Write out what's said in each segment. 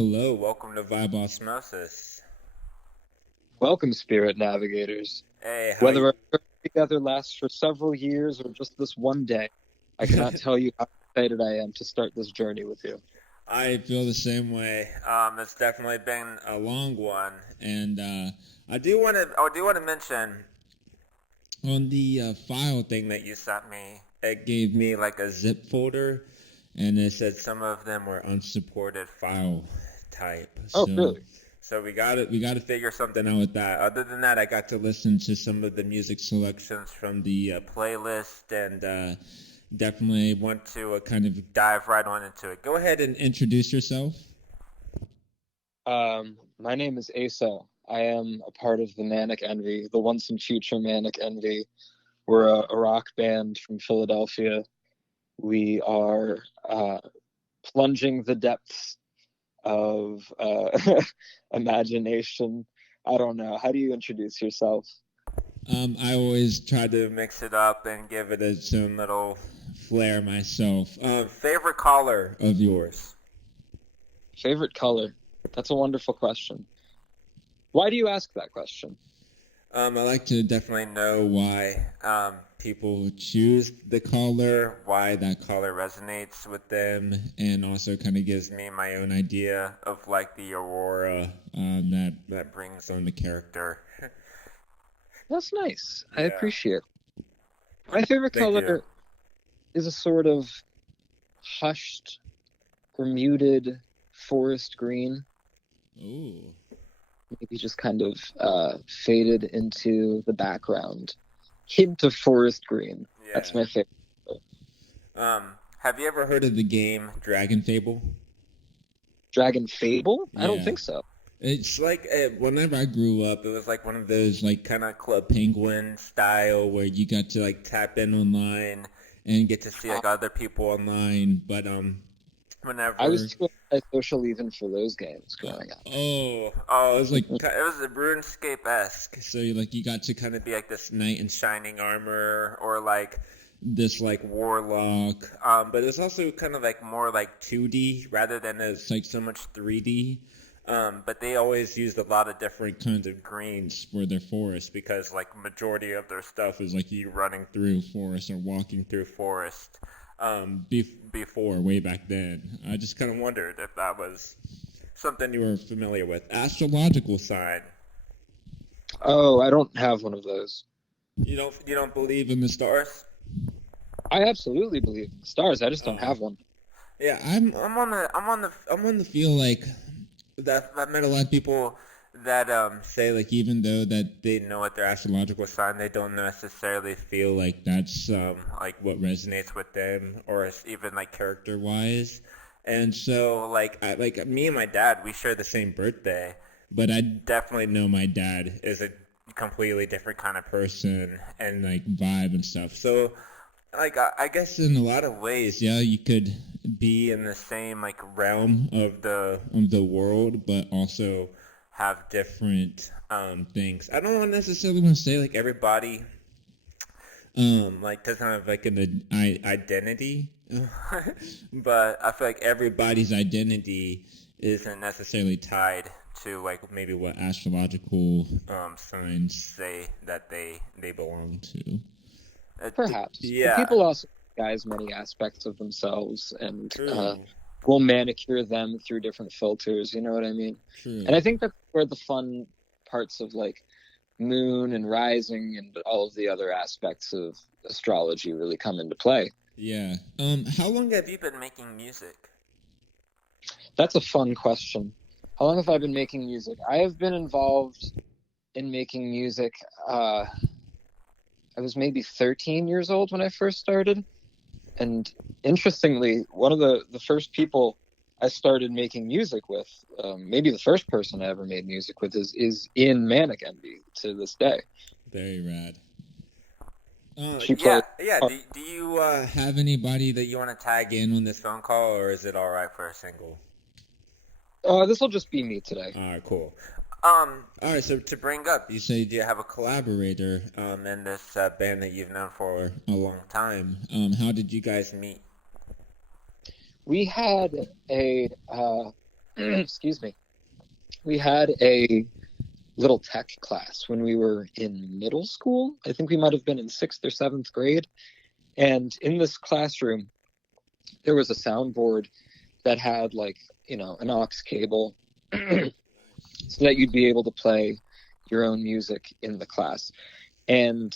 Hello, welcome to Vibe Osmosis. Welcome, Spirit Navigators. Hey, how Whether you? our journey together lasts for several years or just this one day, I cannot tell you how excited I am to start this journey with you. I feel the same way. It's definitely been a long one, and I do want to mention on the file thing that you sent me. It gave me like a zip folder, and it said some of them were unsupported file type. Oh, So, really? so we got to figure something out with that. Other than that, I got to listen to some of the music selections from the playlist, and definitely want to kind of dive right on into it. Go ahead and introduce yourself. My name is Asa. I am a part of the Manic Envy, the once and future Manic Envy. We're a rock band from Philadelphia. We are plunging the depths of imagination. I don't know. How do you introduce yourself? I always try to mix it up and give it its own little flair myself. Favorite color of yours? Favorite color? That's a wonderful question. Why do you ask that question? I like to definitely know why people choose the color, why that color resonates with them, and also kind of gives me my own idea of like the aurora that brings on the character. That's nice. I Yeah, appreciate it. My favorite thank you. color is a sort of hushed or muted forest green, Ooh, maybe just kind of faded into the background. Hint of forest green. That's yeah. my favorite. Have you ever heard of the game Dragon Fable? Dragon Fable? I don't Yeah. think so. It's like whenever I grew up, it was like one of those like kind of Club Penguin style where you got to like tap in online and get to see Uh, like other people online. But I was whenever too antisocial even for those games uh, growing up. oh, it was like it was a RuneScape esque. So you got to kind of be like this knight in shining armor or like this like warlock. But it's also kind of like more like 2D rather than it's like so much 3D. But they always used a lot of different kinds of greens for their forest because like majority of their stuff is like you running through forest or walking through forest. Before way back then, I just kind of wondered if that was something you were familiar with. Astrological sign. Oh, I don't have one of those. You don't believe in the stars? I absolutely believe in stars. I just don't Uh, have one. yeah, I'm on the feel like that I've met a lot of people that say like even though that they know what their astrological sign, they don't necessarily feel like that's like what resonates with them or even like character wise. And so like me and my dad, we share the same birthday, but I definitely know my dad is a completely different kind of person and like vibe and stuff. So like I guess in a lot of ways, yeah, you could be in the same like realm of the world, but also have different things. I don't necessarily want to say like everybody like doesn't have like an identity, but I feel like everybody's identity isn't necessarily tied to like maybe what astrological signs say that they belong to. Perhaps. But Yeah, people also disguise many aspects of themselves and true, will manicure them through different filters, you know what I mean? And true. I think that's where the fun parts of like moon and rising and all of the other aspects of astrology really come into play. Yeah. How long have you been making music? That's a fun question. How long have I been making music? I have been involved in making music. I was maybe 13 years old when I first started. And interestingly, one of the first people I started making music with, maybe the first person I ever made music with, is in Manic Envy to this day. Very rad. She Yeah, plays. yeah. Do you have anybody that you want to tag in on this phone call, or is it all right for a single? This will just be me today. All right, cool. All right. So to bring up, you say do you have a collaborator in this band that you've known for a long time? How did you guys meet? We had a excuse me, we had a little tech class when we were in middle school. I think we might have been in 6th or 7th grade. And in this classroom, there was a soundboard that had like, an aux cable so that you'd be able to play your own music in the class. And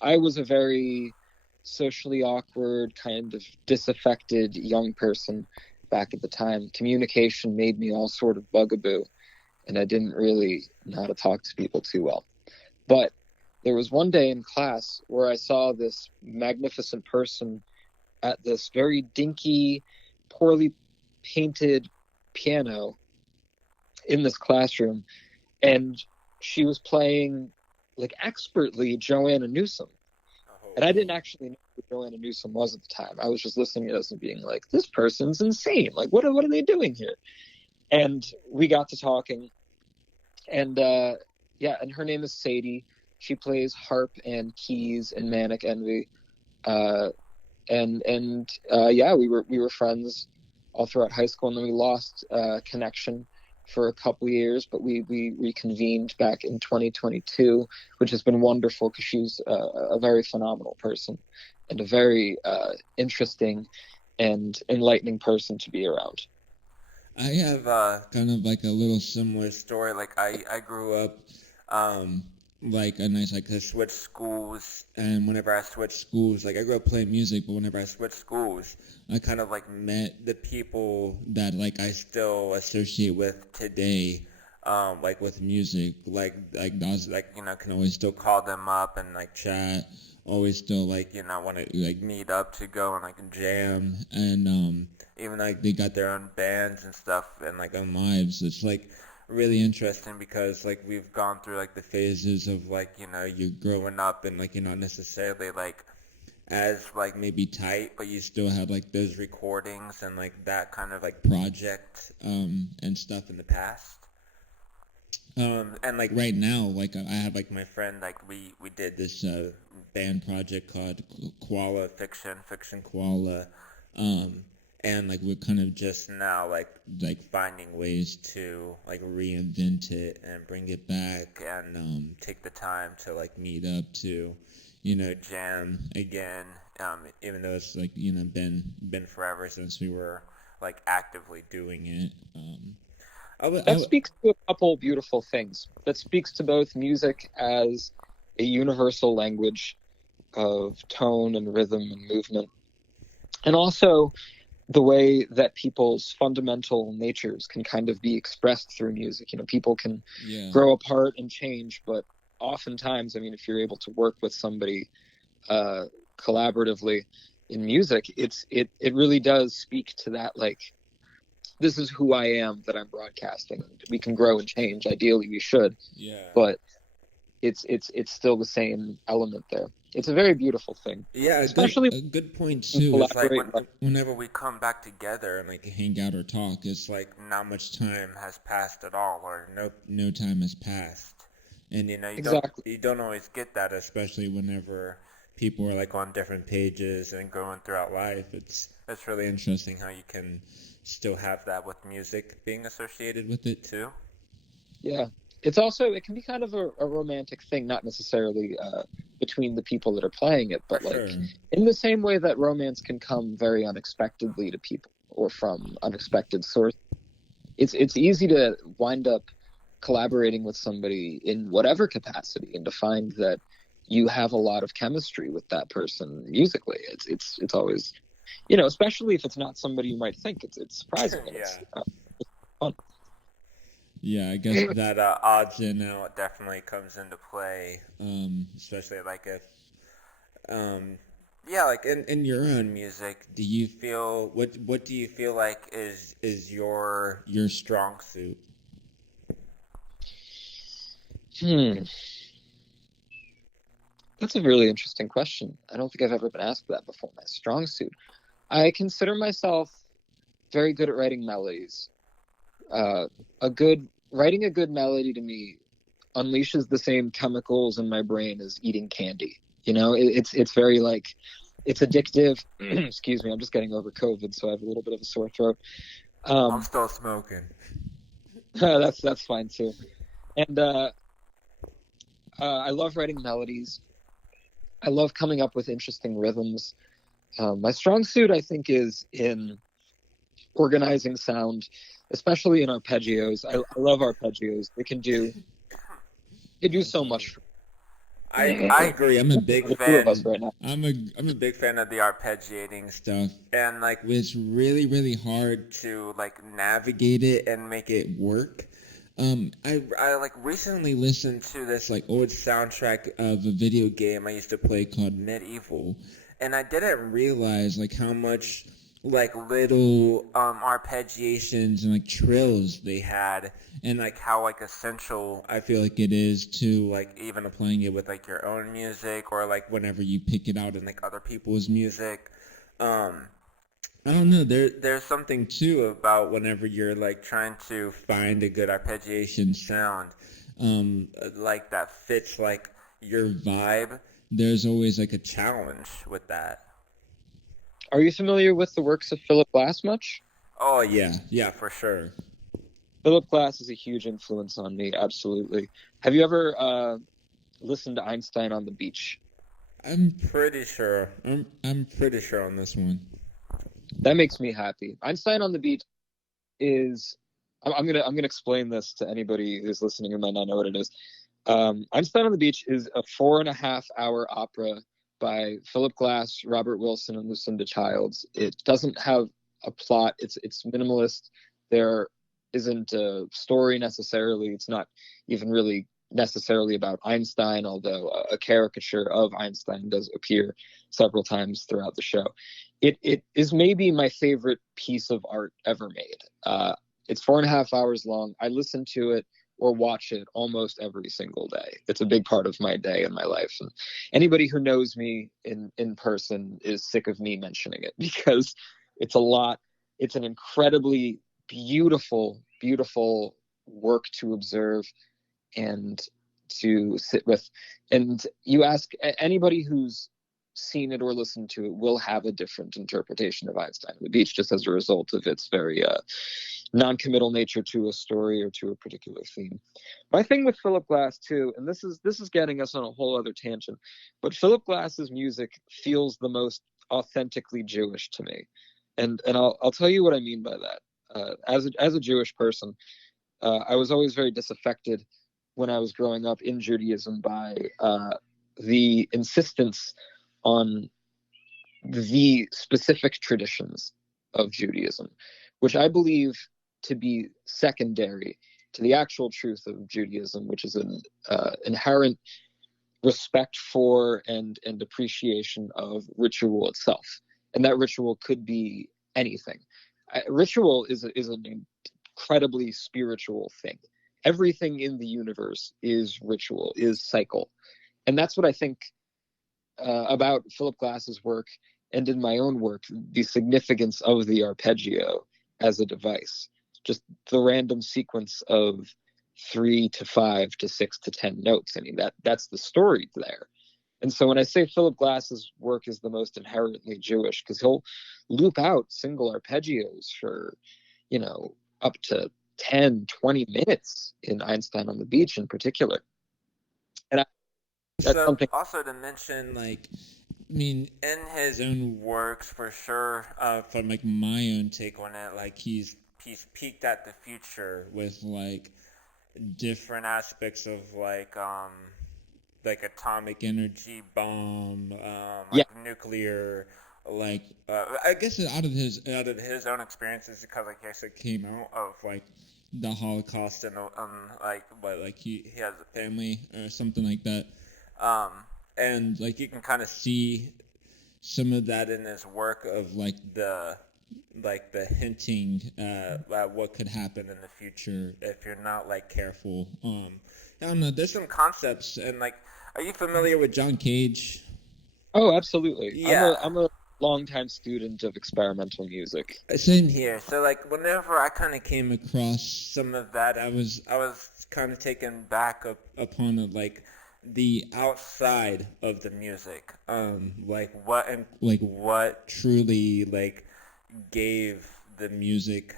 I was a very socially awkward, kind of disaffected young person back at the time. Communication made me all sort of bugaboo, and I didn't really know how to talk to people too well. But there was one day in class where I saw this magnificent person at this very dinky, poorly painted piano in this classroom, and she was playing like expertly Joanna Newsom. And I didn't actually know who Joanna Newsom was at the time. I was just listening to this and being like, this person's insane. Like, what are they doing here? And we got to talking. And and her name is Sadie. She plays harp and keys in Manic Envy. We were friends all throughout high school, and then we lost connection for a couple years, but we reconvened back in 2022, which has been wonderful because she's a very phenomenal person and a very interesting and enlightening person to be around. I have kind of like a little similar story. Like I grew up like a nice like I switched schools, and whenever I switched schools, like I grew up playing music, but whenever I switched schools, I kind of like met the people that like I still associate with today, like with music, like I was like can always still call them up and like chat, always still like want to like meet up to go and like jam, and even like they got their own bands and stuff and like own lives. It's like really interesting because like we've gone through like the phases of like you're growing up and like you're not necessarily like as like maybe tight, but you still have like those recordings and like that kind of like project and stuff in the past. And like right now, like I have like my friend, like we did this band project called Koala Fiction Koala, and like we're kind of just now like finding ways to like reinvent it and bring it back and take the time to like meet up to jam again, even though it's like been forever since we were like actively doing it. That speaks to a couple beautiful things. That speaks to both music as a universal language of tone and rhythm and movement, and also the way that people's fundamental natures can kind of be expressed through music. People can grow apart and change, but oftentimes, I mean, if you're able to work with somebody collaboratively in music, it really does speak to that, like, this is who I am that I'm broadcasting. We can grow and change. Ideally, we should. Yeah. But it's still the same element there. It's a very beautiful thing. Yeah, especially a good point too. It's like whenever we come back together and like hang out or talk, it's like not much time has passed at all, or no time has passed. And you don't always get that, especially whenever people are like on different pages and going throughout life. It's really interesting how you can still have that with music being associated with it too. Yeah. It can be kind of a romantic thing, not necessarily between the people that are playing it, but in the same way that romance can come very unexpectedly to people or from unexpected sources. It's easy to wind up collaborating with somebody in whatever capacity and to find that you have a lot of chemistry with that person musically. It's always, especially if it's not somebody you might think. It's surprising. Yeah. It's fun. Yeah, I guess that odds and out definitely comes into play, especially like if, like in your own music, do you feel what do you feel like is your strong suit? That's a really interesting question. I don't think I've ever been asked that before. My strong suit. I consider myself very good at writing melodies. Writing a good melody to me unleashes the same chemicals in my brain as eating candy. It's very like, it's addictive. Excuse me, I'm just getting over COVID, so I have a little bit of a sore throat. I'm still smoking. That's fine too. And I love writing melodies. I love coming up with interesting rhythms. My strong suit, I think, is in organizing sound, especially in arpeggios. I love arpeggios. They do so much for I agree. I'm a big the two of us fan. right now. I'm a big fan of the arpeggiating stuff, and like it's really hard to like navigate it and make it work. I like recently listened to this like old soundtrack of a video game I used to play called Medieval, and I didn't realize like how much like little arpeggiations and like trills they had, and like how like essential I feel like it is to like even applying it with like your own music, or like whenever you pick it out in like other people's music. um I don't know. There's something too about whenever you're like trying to find a good arpeggiation sound, like that fits like your vibe. There's always like a challenge with that. Are you familiar with the works of Philip Glass much? Oh yeah, yeah, for sure. Philip Glass is a huge influence on me, absolutely. Have you ever listened to Einstein on the Beach? I'm pretty sure. I'm pretty sure on this one. That makes me happy. Einstein on the Beach is I'm gonna explain this to anybody who's listening who might not know what it is. Einstein on the Beach is a 4.5 hour opera by Philip Glass, Robert Wilson, and Lucinda Childs. It doesn't have a plot. It's minimalist. There isn't a story necessarily. It's not even really necessarily about Einstein, although a caricature of Einstein does appear several times throughout the show. It is maybe my favorite piece of art ever made. It's 4.5 hours long. I listen to it or watch it almost every single day. It's a big part of my day and my life. And anybody who knows me in person is sick of me mentioning it because it's a lot. It's an incredibly beautiful work to observe and to sit with. And you ask anybody who's seen it or listened to it will have a different interpretation of Einstein on the Beach just as a result of its very non-committal nature to a story or to a particular theme. My thing with Philip Glass too, and this is getting us on a whole other tangent, but Philip Glass's music feels the most authentically Jewish to me, and I'll tell you what I mean by that. As a Jewish person, I was always very disaffected when I was growing up in Judaism by the insistence on the specific traditions of Judaism, which I believe to be secondary to the actual truth of Judaism, which is an inherent respect for and appreciation of ritual itself. And that ritual could be anything. Ritual is an incredibly spiritual thing. Everything in the universe is ritual, is cycle. And that's what I think about Philip Glass's work and in my own work, the significance of the arpeggio as a device. Just the random sequence of 3 to 5 to 6 to 10 notes. I mean, that's the story there. And so when I say Philip Glass's work is the most inherently Jewish, because he'll loop out single arpeggios for, up to 10, 20 minutes in Einstein on the Beach in particular. And that's So something. also to mention, like, I mean, in his own works, for sure, from like my own take on it, like he's peeked at the future with like different aspects of like atomic energy bomb, Yeah, like nuclear, like I guess out of his own experiences, because like he actually came out of like the Holocaust, and like what, like he has a family or something like that. um and like you can kind of see some of that in his work of like the hinting at what could happen in the future if you're not like careful. I don't know. There's some concepts, and like, are you familiar with John Cage? oh, absolutely. I'm a Yeah, I'm a longtime student of experimental music. same here. So like, whenever I kind of came across some of that, I was kind of taken back upon it, like the outside of the music, like what truly like gave the music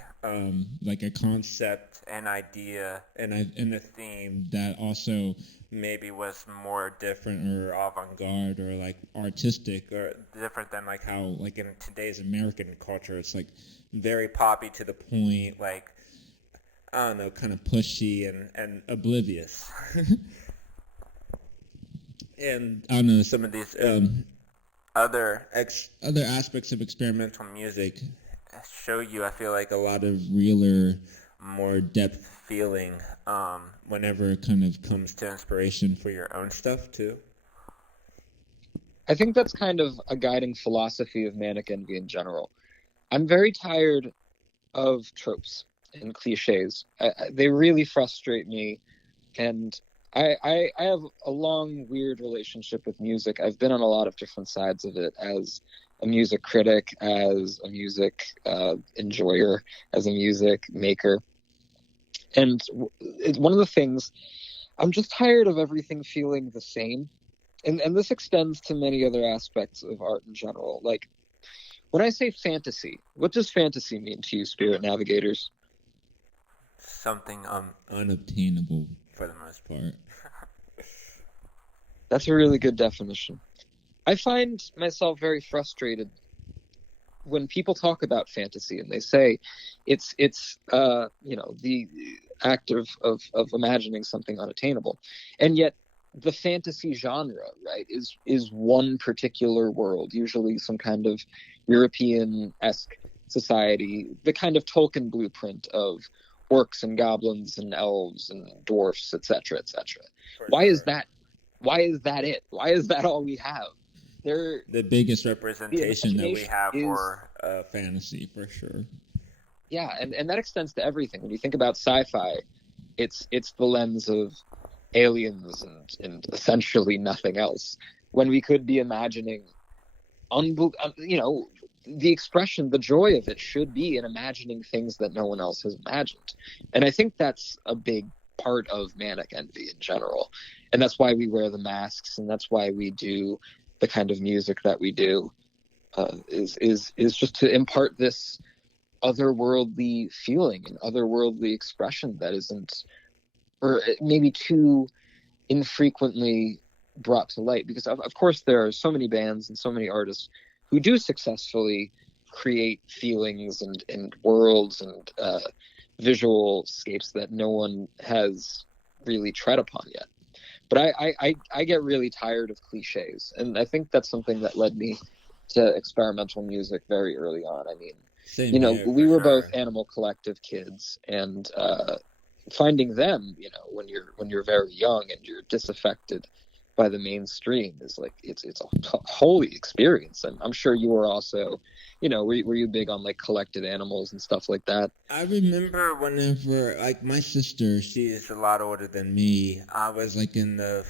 like a concept, an idea, and a theme that also maybe was more different or avant-garde or like artistic or different than like how like in today's American culture it's like very poppy to the point, like I don't know, kind of pushy and oblivious. And I don't know, some of these other aspects of experimental music show you, I feel like, a lot of realer, more depth feeling whenever it kind of comes to inspiration for your own stuff too. I think that's kind of a guiding philosophy of Manic Envy in general. I'm very tired of tropes and cliches. They really frustrate me, and I have a long, weird relationship with music. I've been on a lot of different sides of it as a music critic, as a music enjoyer, as a music maker. And one of the things, I'm just tired of everything feeling the same. And this extends to many other aspects of art in general. Like, when I say fantasy, what does fantasy mean to you, spirit navigators? Something unobtainable for the most part. That's a really good definition. I find myself very frustrated when people talk about fantasy and they say it's the act of imagining something unattainable, and yet the fantasy genre, right, is one particular world, usually some kind of European-esque society, the kind of Tolkien blueprint of orcs and goblins and elves and dwarfs, etc., etc. Why is that? Why is that it? Why is that all we have? The biggest representation that we have is, for fantasy, for sure. Yeah, and that extends to everything. When you think about sci-fi, it's the lens of aliens and essentially nothing else. When we could be imagining, the expression, the joy of it should be in imagining things that no one else has imagined. And I think that's a big part of Manic Envy in general. And that's why we wear the masks, and that's why we do the kind of music that we do, is just to impart this otherworldly feeling and otherworldly expression that isn't, or maybe too infrequently brought to light. Because of course there are so many bands and so many artists who do successfully create feelings and worlds and visual scapes that no one has really tread upon yet. But I get really tired of cliches, and I think that's something that led me to experimental music very early on. I mean, we were both Animal Collective kids, and finding them, when you're very young and you're disaffected by the mainstream is like it's a holy experience. And I'm sure you were also, were you big on like collected animals and stuff like that? I remember whenever, like, my sister, she is a lot older than me. I was like in the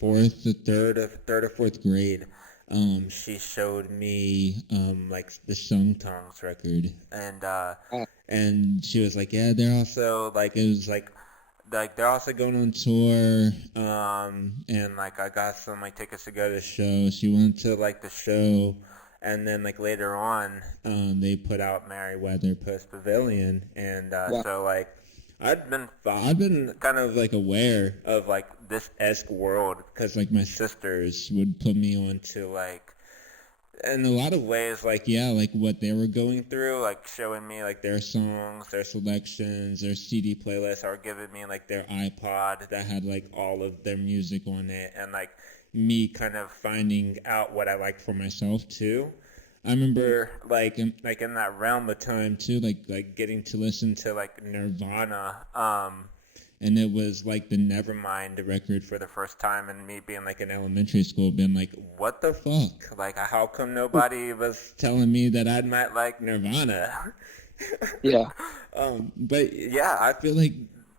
third or fourth grade. She showed me like the Sung Tongs record, and she was like, yeah, they're also like, it was like they're also going on tour, and like I got some like tickets to go to the show. She went to like the show, and then like later on, they put out Merryweather Post Pavilion, and so like I've been kind of like aware of like this esque world because like my sisters would put me on to like, in a lot of ways, like, yeah, like what they were going through, like showing me like their songs, their selections, their CD playlists, or giving me like their iPod that had like all of their music on it, and like me kind of finding out what I liked for myself too. I remember like in that realm of time too, like getting to listen to like Nirvana, and it was like the Nevermind record for the first time, and me being like in elementary school being like, what the fuck? Like, how come nobody was telling me that I might like Nirvana? Yeah. But yeah, I feel like,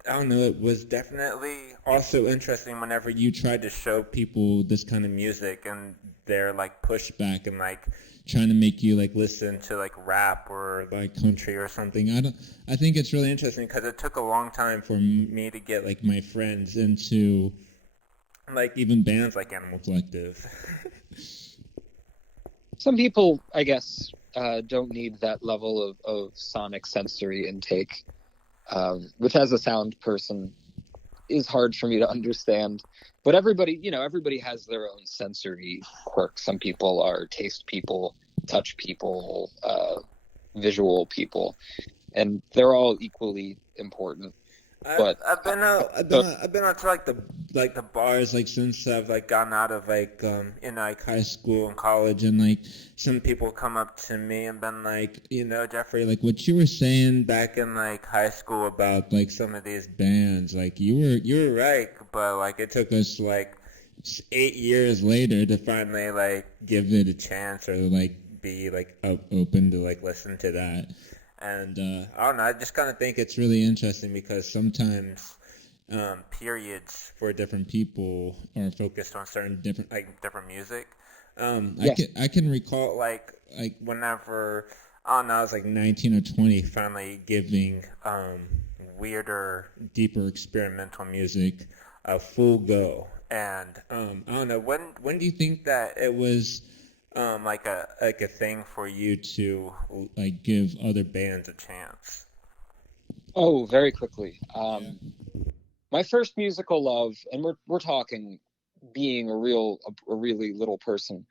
I don't know, it was definitely also interesting whenever you tried to show people this kind of music and their like pushback and like trying to make you like listen to like rap or like country or something. I think it's really interesting because it took a long time for me to get like my friends into like even bands like Animal Collective. Some people, I guess, don't need that level of sonic sensory intake, which as a sound person is hard for me to understand. But everybody has their own sensory quirks. Some people are taste people, touch people, visual people, and they're all equally important. But I've been out to like the bars like since I've like gotten out of like in like high school and college, and like some people come up to me and been like, Jeffrey, like what you were saying back in like high school about like some of these bands, like you were right, but like it took us like 8 years later to finally like give it a chance or like be like open to like listen to that. And I don't know. I just kind of think it's really interesting because sometimes periods for different people are focused on certain different music. yes. I can recall like whenever I don't know, I was like 19 or 20, finally giving weirder, deeper experimental music a full go. And I don't know, when do you think that it was like a thing for you to like give other bands a chance? Oh, very quickly. Yeah. My first musical love, and we're talking being a really little person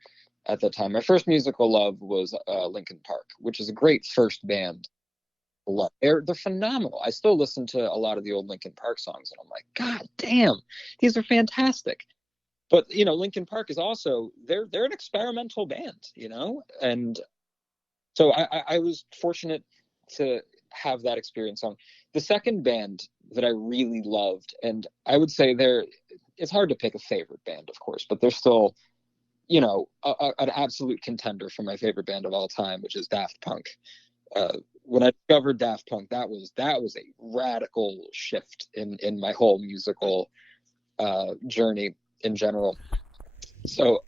at that time. My first musical love was Linkin Park, which is a great first band. They're phenomenal. I still listen to a lot of the old Linkin Park songs, and I'm like, God damn, these are fantastic. But Linkin Park is also they're an experimental band, and so I was fortunate to have that experience on. The second band that I really loved, and I would say it's hard to pick a favorite band, of course, but they're still, an absolute contender for my favorite band of all time, which is Daft Punk. When I discovered Daft Punk, that was a radical shift in my whole musical journey in general. So,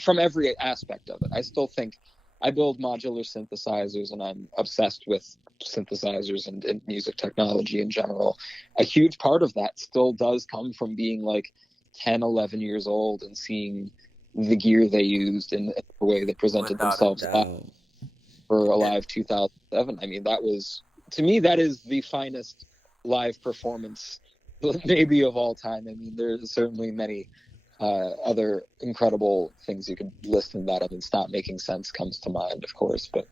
from every aspect of it, I still think I build modular synthesizers, and I'm obsessed with synthesizers and music technology in general. A huge part of that still does come from being like 10, 11 years old and seeing the gear they used and the way they presented Without a themselves doubt. for Alive 2007. I mean, to me, that is the finest live performance maybe of all time. I mean, there's certainly many other incredible things you could list in that. I mean, Stop Making Sense comes to mind, of course, but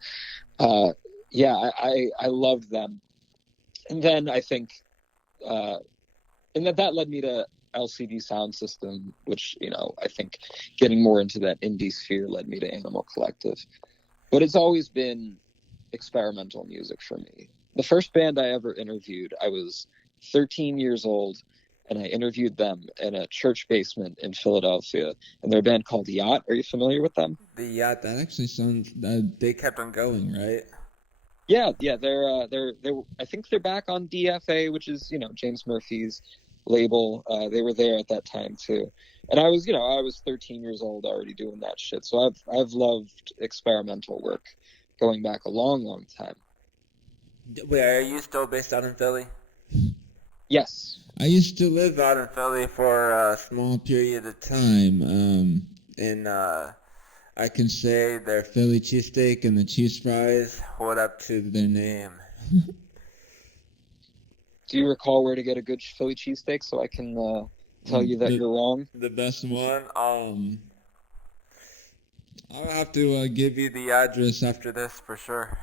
yeah, I loved them. And then I think, and that led me to LCD Sound System, which, I think getting more into that indie sphere led me to Animal Collective. But it's always been experimental music for me. The first band I ever interviewed, I was 13 years old, and I interviewed them in a church basement in Philadelphia, and they're a band called Yacht. Are you familiar with them? The yacht, that actually sounds. They kept on going, right? Yeah. They're I think they're back on DFA, which is James Murphy's label. They were there at that time too, and I was 13 years old already doing that shit. So I've loved experimental work going back a long, long time. Wait, are you still based out in Philly? Yes. I used to live out in Philly for a small period of time. And I can say their Philly cheesesteak and the cheese fries hold up to their name. Do you recall where to get a good Philly cheesesteak so I can tell you that you're wrong? The best one. I'll have to give you the address after this for sure.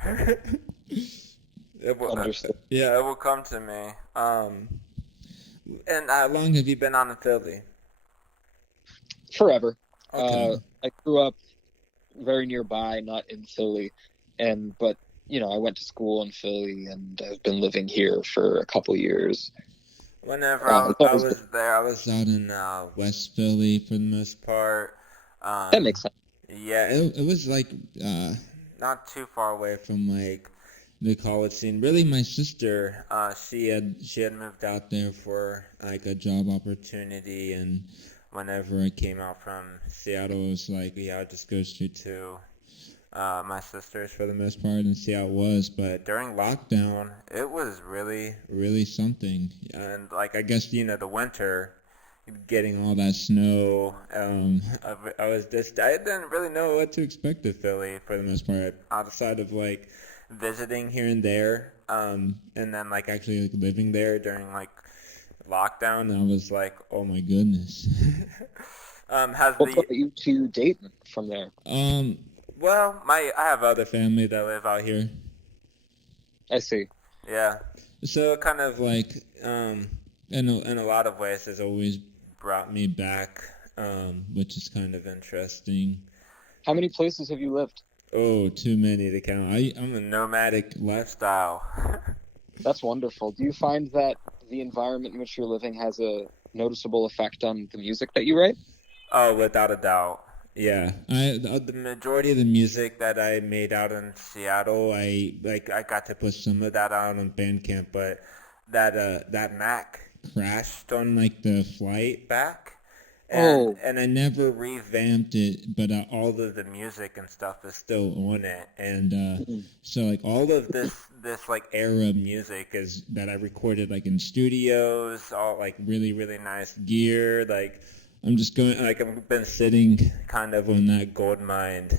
Understood. Yeah, it will come to me. And how long have you been out in Philly? Forever. Okay. I grew up very nearby, not in Philly, but I went to school in Philly, and I've been living here for a couple years. Whenever I was there, I was out in West Philly for the most part. That makes sense. Yeah, it was like not too far away from like the college scene. Really, my sister, she had moved out there for like a job opportunity, and whenever I came out from Seattle, it was like, yeah, I'll just go straight to my sister's for the most part and see how it was. But during lockdown, it was really, really something. And like, I guess the winter getting all that snow. I didn't really know what to expect of Philly for the most part, outside of like visiting here and there, and then like actually like living there during like lockdown. And I was like, oh my goodness. Has What the brought you to Dayton from there? um, well, my I have other family that live out here. I see. Yeah, so kind of like in a lot of ways has always brought me back, which is kind of interesting. How many places have you lived? Oh, too many to count. I'm a nomadic lifestyle. That's wonderful. Do you find that the environment in which you're living has a noticeable effect on the music that you write? Oh, without a doubt. Yeah, the majority of the music that I made out in Seattle, I got to put some of that out on Bandcamp, but that Mac crashed on like the flight back, Oh, and I never revamped it, but all of the music and stuff is still on it, and mm, so like all of this like era music is that I recorded like in studios, all like really nice gear, like I'm just going like I've been sitting kind of on that gold mine.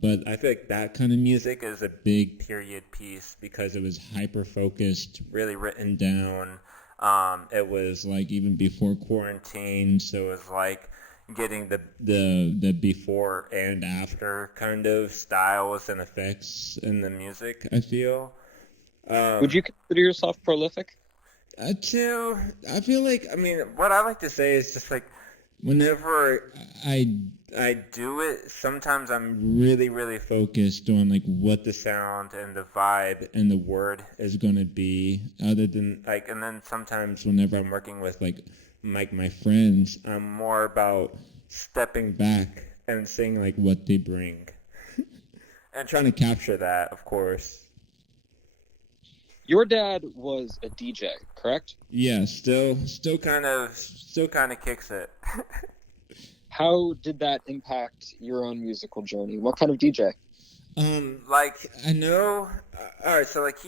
But I feel like that kind of music is a big period piece because it was hyper focused, really written down. It was like even before quarantine, so it was like getting the before and after kind of styles and effects in the music. I feel. would Um, you consider yourself prolific? too, I feel like I mean what I like to say is just like whenever I do it, sometimes I'm really focused on like what the sound and the vibe and the word is gonna be. Other than like, and then sometimes whenever I'm working with like my friends, I'm more about stepping back and seeing like what they bring and trying to capture that, of course. Your dad was a DJ, correct? Yeah, still kind of kicks it. How did that impact your own musical journey? What kind of DJ? Like I know. All right, so like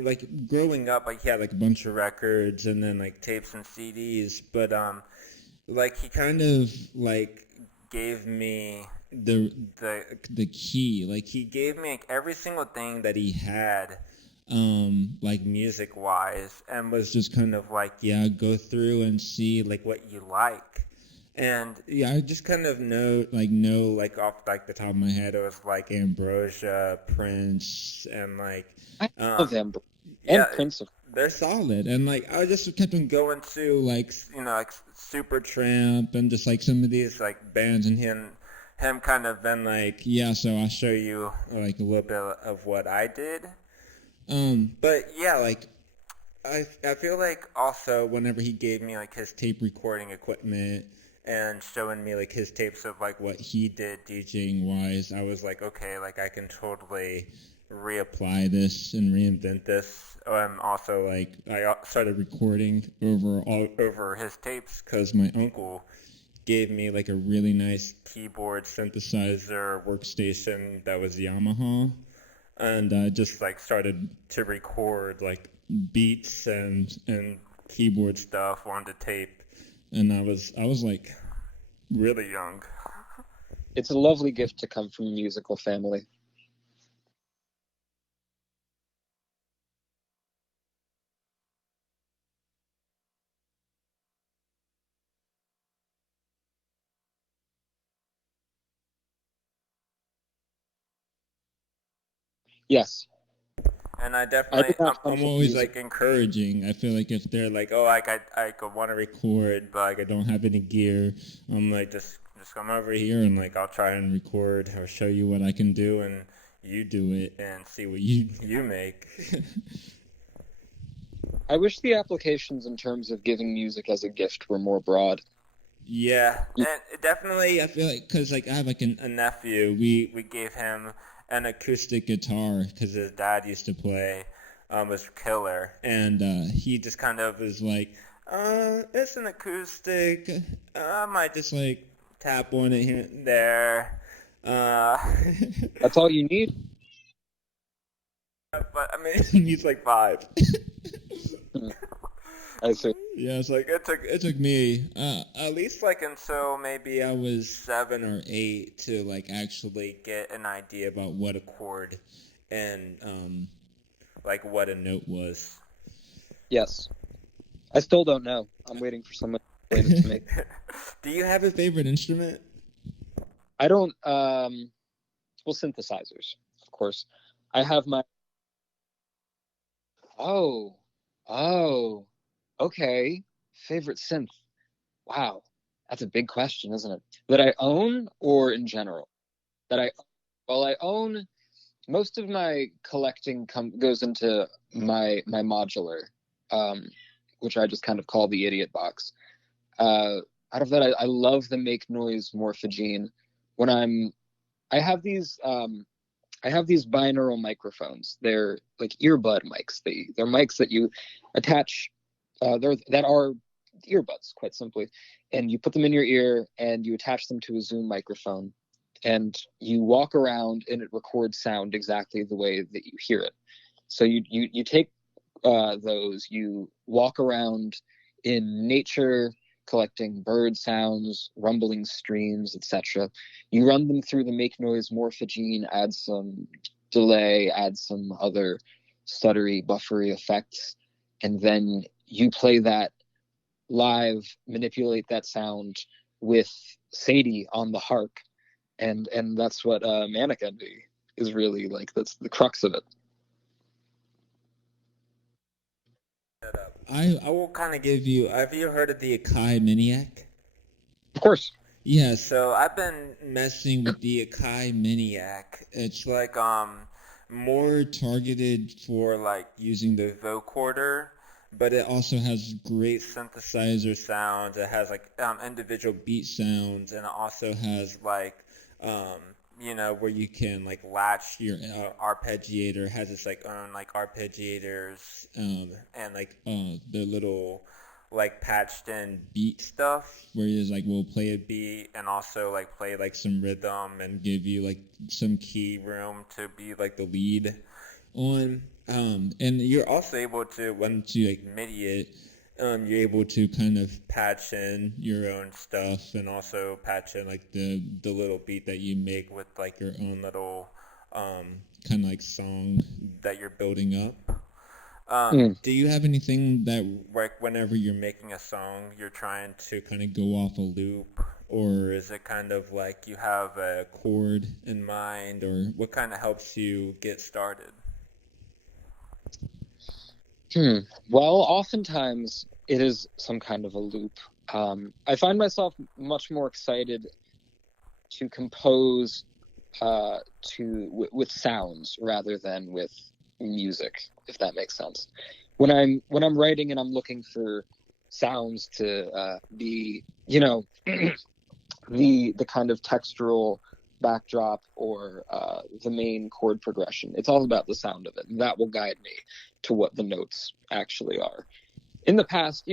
like growing up, like he had like a bunch of records and then like tapes and CDs, but like he kind of like gave me the key. Like he gave me like every single thing that he had, like music wise, and was just kind of like, yeah, go through and see like what you like. And yeah, I just kind of know like off like the top of my head, it was like Ambrosia, Prince, and like I love um him, yeah, and Prince. Of they're solid. And like I just kept on going to like like Supertramp and just like some of these like bands, and him kind of been like, yeah, so I'll show you like a little bit of what I did. But yeah, like I feel like also whenever he gave me like his tape recording equipment and showing me like his tapes of like what he did DJing wise, I was like, okay, like I can totally reapply this and reinvent this. Also like I started recording over his tapes because my uncle gave me like a really nice keyboard synthesizer workstation that was Yamaha, and I just like started to record like beats and keyboard stuff onto tape, and I was like really young. It's a lovely gift to come from a musical family. Yes, And I I definitely, did not come I'm from always music. like encouraging. I feel like if they're like, oh, like I could want to record, but like I don't have any gear, I'm like just come over here and like I'll try and record or show you what I can do, and you do it and see what you make. I wish the applications in terms of giving music as a gift were more broad. Yeah, and definitely, I feel like because like I have like a nephew, we gave him an acoustic guitar because his dad used to play, was killer, and he just kind of was like, it's an acoustic. I might just like tap on it here and there. Uh, That's all you need. but I mean, he's like five. Hmm. I see. Yeah, it's like it took me at least like until maybe I was 7 or 8 to like actually get an idea about what a chord and like what a note was. Yes. I still don't know. I'm waiting for someone to explain it to me. Do you have a favorite instrument? I don't well, synthesizers, of course. I have my oh, oh, okay. Favorite synth. Wow. That's a big question, isn't it? That I own or in general? That I well, I own most of my collecting goes into my modular, um, which I just kind of call the idiot box. Uh, Out of that, I love the make noise morphogene. When I have these I have these binaural microphones. They're like earbud mics. They're mics that you attach. That are earbuds, quite simply, and you put them in your ear and you attach them to a Zoom microphone, and you walk around and it records sound exactly the way that you hear it. So you take those, you walk around in nature, collecting bird sounds, rumbling streams, etc. You run them through the make noise morphogene, add some delay, add some other stuttery, buffery effects, and then you play that live, manipulate that sound with Sadie on the harp, and that's what Manic Envy is really like. That's the crux of it. I will kind of give you. Have you heard of the Akai Miniac? Of course. Yeah, so I've been messing with the Akai Miniac. It's like more targeted for like using the vocoder, but it also has great synthesizer sounds. It has like individual beat sounds, and it also has like um where you can like latch your arpeggiator. It has its like own like arpeggiators and like the little like patched in beat stuff where you just like will play a beat and also like play like some rhythm and give you like some key room to be like the lead on and you're also able to once you like MIDI it you're able to kind of patch in your own stuff and also patch in like the little beat that you make with like your own little kind of like song that you're building up. Mm. Do you have anything that, like, whenever you're making a song, you're trying to kind of go off a loop, or is it kind of like you have a chord in mind, or what kind of helps you get started? Hmm. Well, oftentimes it is some kind of a loop. I find myself much more excited to compose with sounds rather than with music, if that makes sense. When I'm writing and I'm looking for sounds to be, the kind of textural backdrop or the main chord progression. It's all about the sound of it, and that will guide me to what the notes actually are. In the past,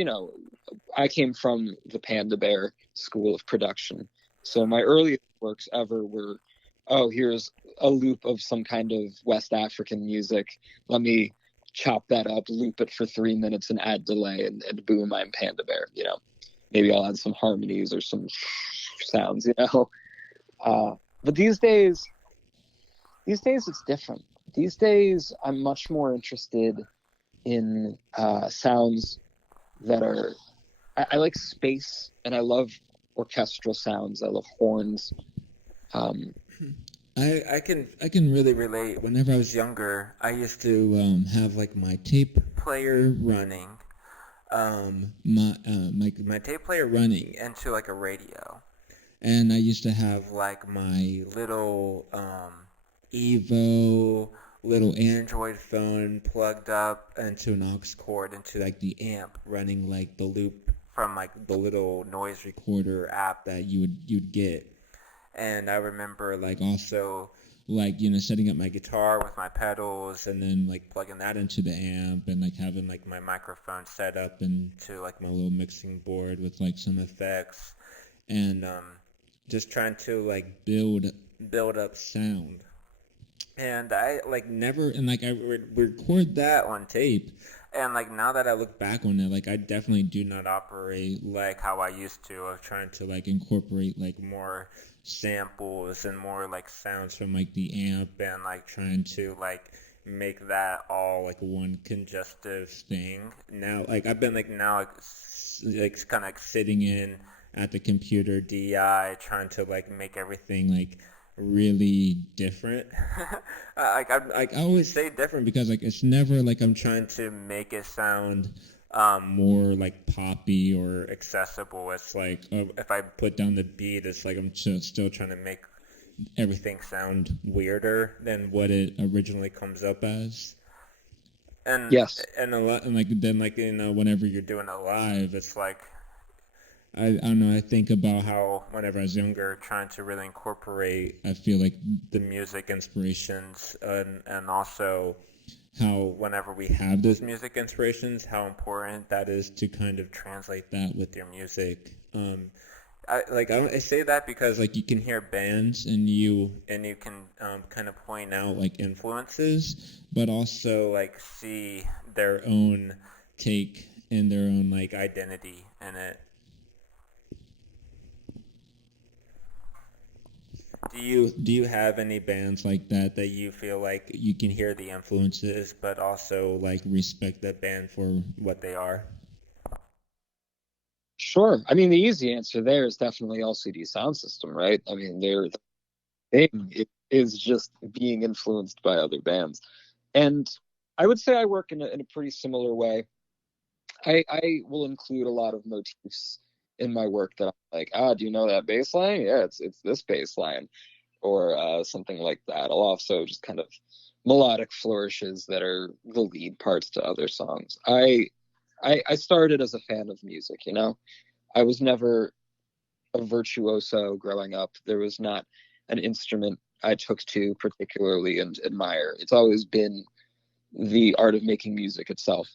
I came from the Panda Bear school of production, so my earliest works ever were, oh, here's a loop of some kind of West African music. Let me chop that up, loop it for 3 minutes, and add delay, and boom, I'm Panda Bear. Maybe I'll add some harmonies or some sounds. But these days it's different. These days I'm much more interested in sounds that are. I like space, and I love orchestral sounds. I love horns. Um, I can really relate. Whenever I was younger, I used to have like my tape player running, my tape player running into like a radio, and I used to have like my little Evo little Android phone plugged up into an aux cord into like the amp, running like the loop from like the little noise recorder app that you'd get. And I remember like also like setting up my guitar with my pedals and then like plugging that into the amp and like having like my microphone set up into like my little mixing board with like some effects and just trying to like build up sound. And I like never and like I would record that on tape. And like now that I look back on it, like I definitely do not operate like how I used to of trying to like incorporate like more samples and more like sounds from like the amp and like trying to like make that all like one congestive thing. Now like I've been like now like kind of like sitting in at the computer DI trying to like make everything like really different. I always say different because like it's never like I'm trying to make it sound more like poppy or accessible. It's like if I put down the beat, it's like I'm still trying to make everything sound weirder than what it originally comes up as. And Yes. and a lot and like then like whenever you're doing it live, it's like I don't know. I think about how whenever I was younger, trying to really incorporate, I feel like the music inspirations and also how whenever we have those music inspirations, how important that is to kind of translate that with your music. I say that because like you can hear bands and you can kind of point out like influences, but also like see their own take and their own like identity in it. Do you have any bands like that that you feel like you can hear the influences, but also like respect that band for what they are? Sure. I mean, the easy answer there is definitely LCD Sound System, right? I mean, their thing is just being influenced by other bands. And I would say I work in a pretty similar way. I will include a lot of motifs in my work that I'm like, do you know that bass line? Yeah, it's this bass line, or something like that. I'll also just kind of melodic flourishes that are the lead parts to other songs. I started as a fan of music, you know. I was never a virtuoso growing up. There was not an instrument I took to particularly and admire. It's always been the art of making music itself,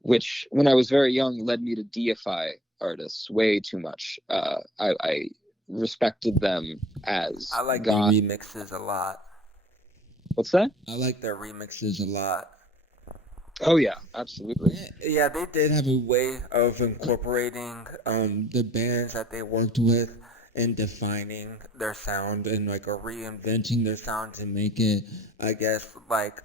which when I was very young led me to deify artists way too much. I respected them I as like the God. remixes a lot. What's that? I like their remixes a lot. Oh yeah, absolutely. Yeah, they did have a way of incorporating the bands that they worked with and defining their sound and like or reinventing their sound to make it, I guess, like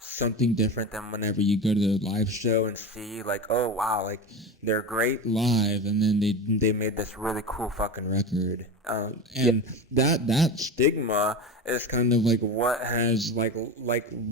something different than whenever you go to the live show and see like, oh wow, like they're great live, and then they made this really cool fucking record. Yeah, And that stigma is kind of like what has like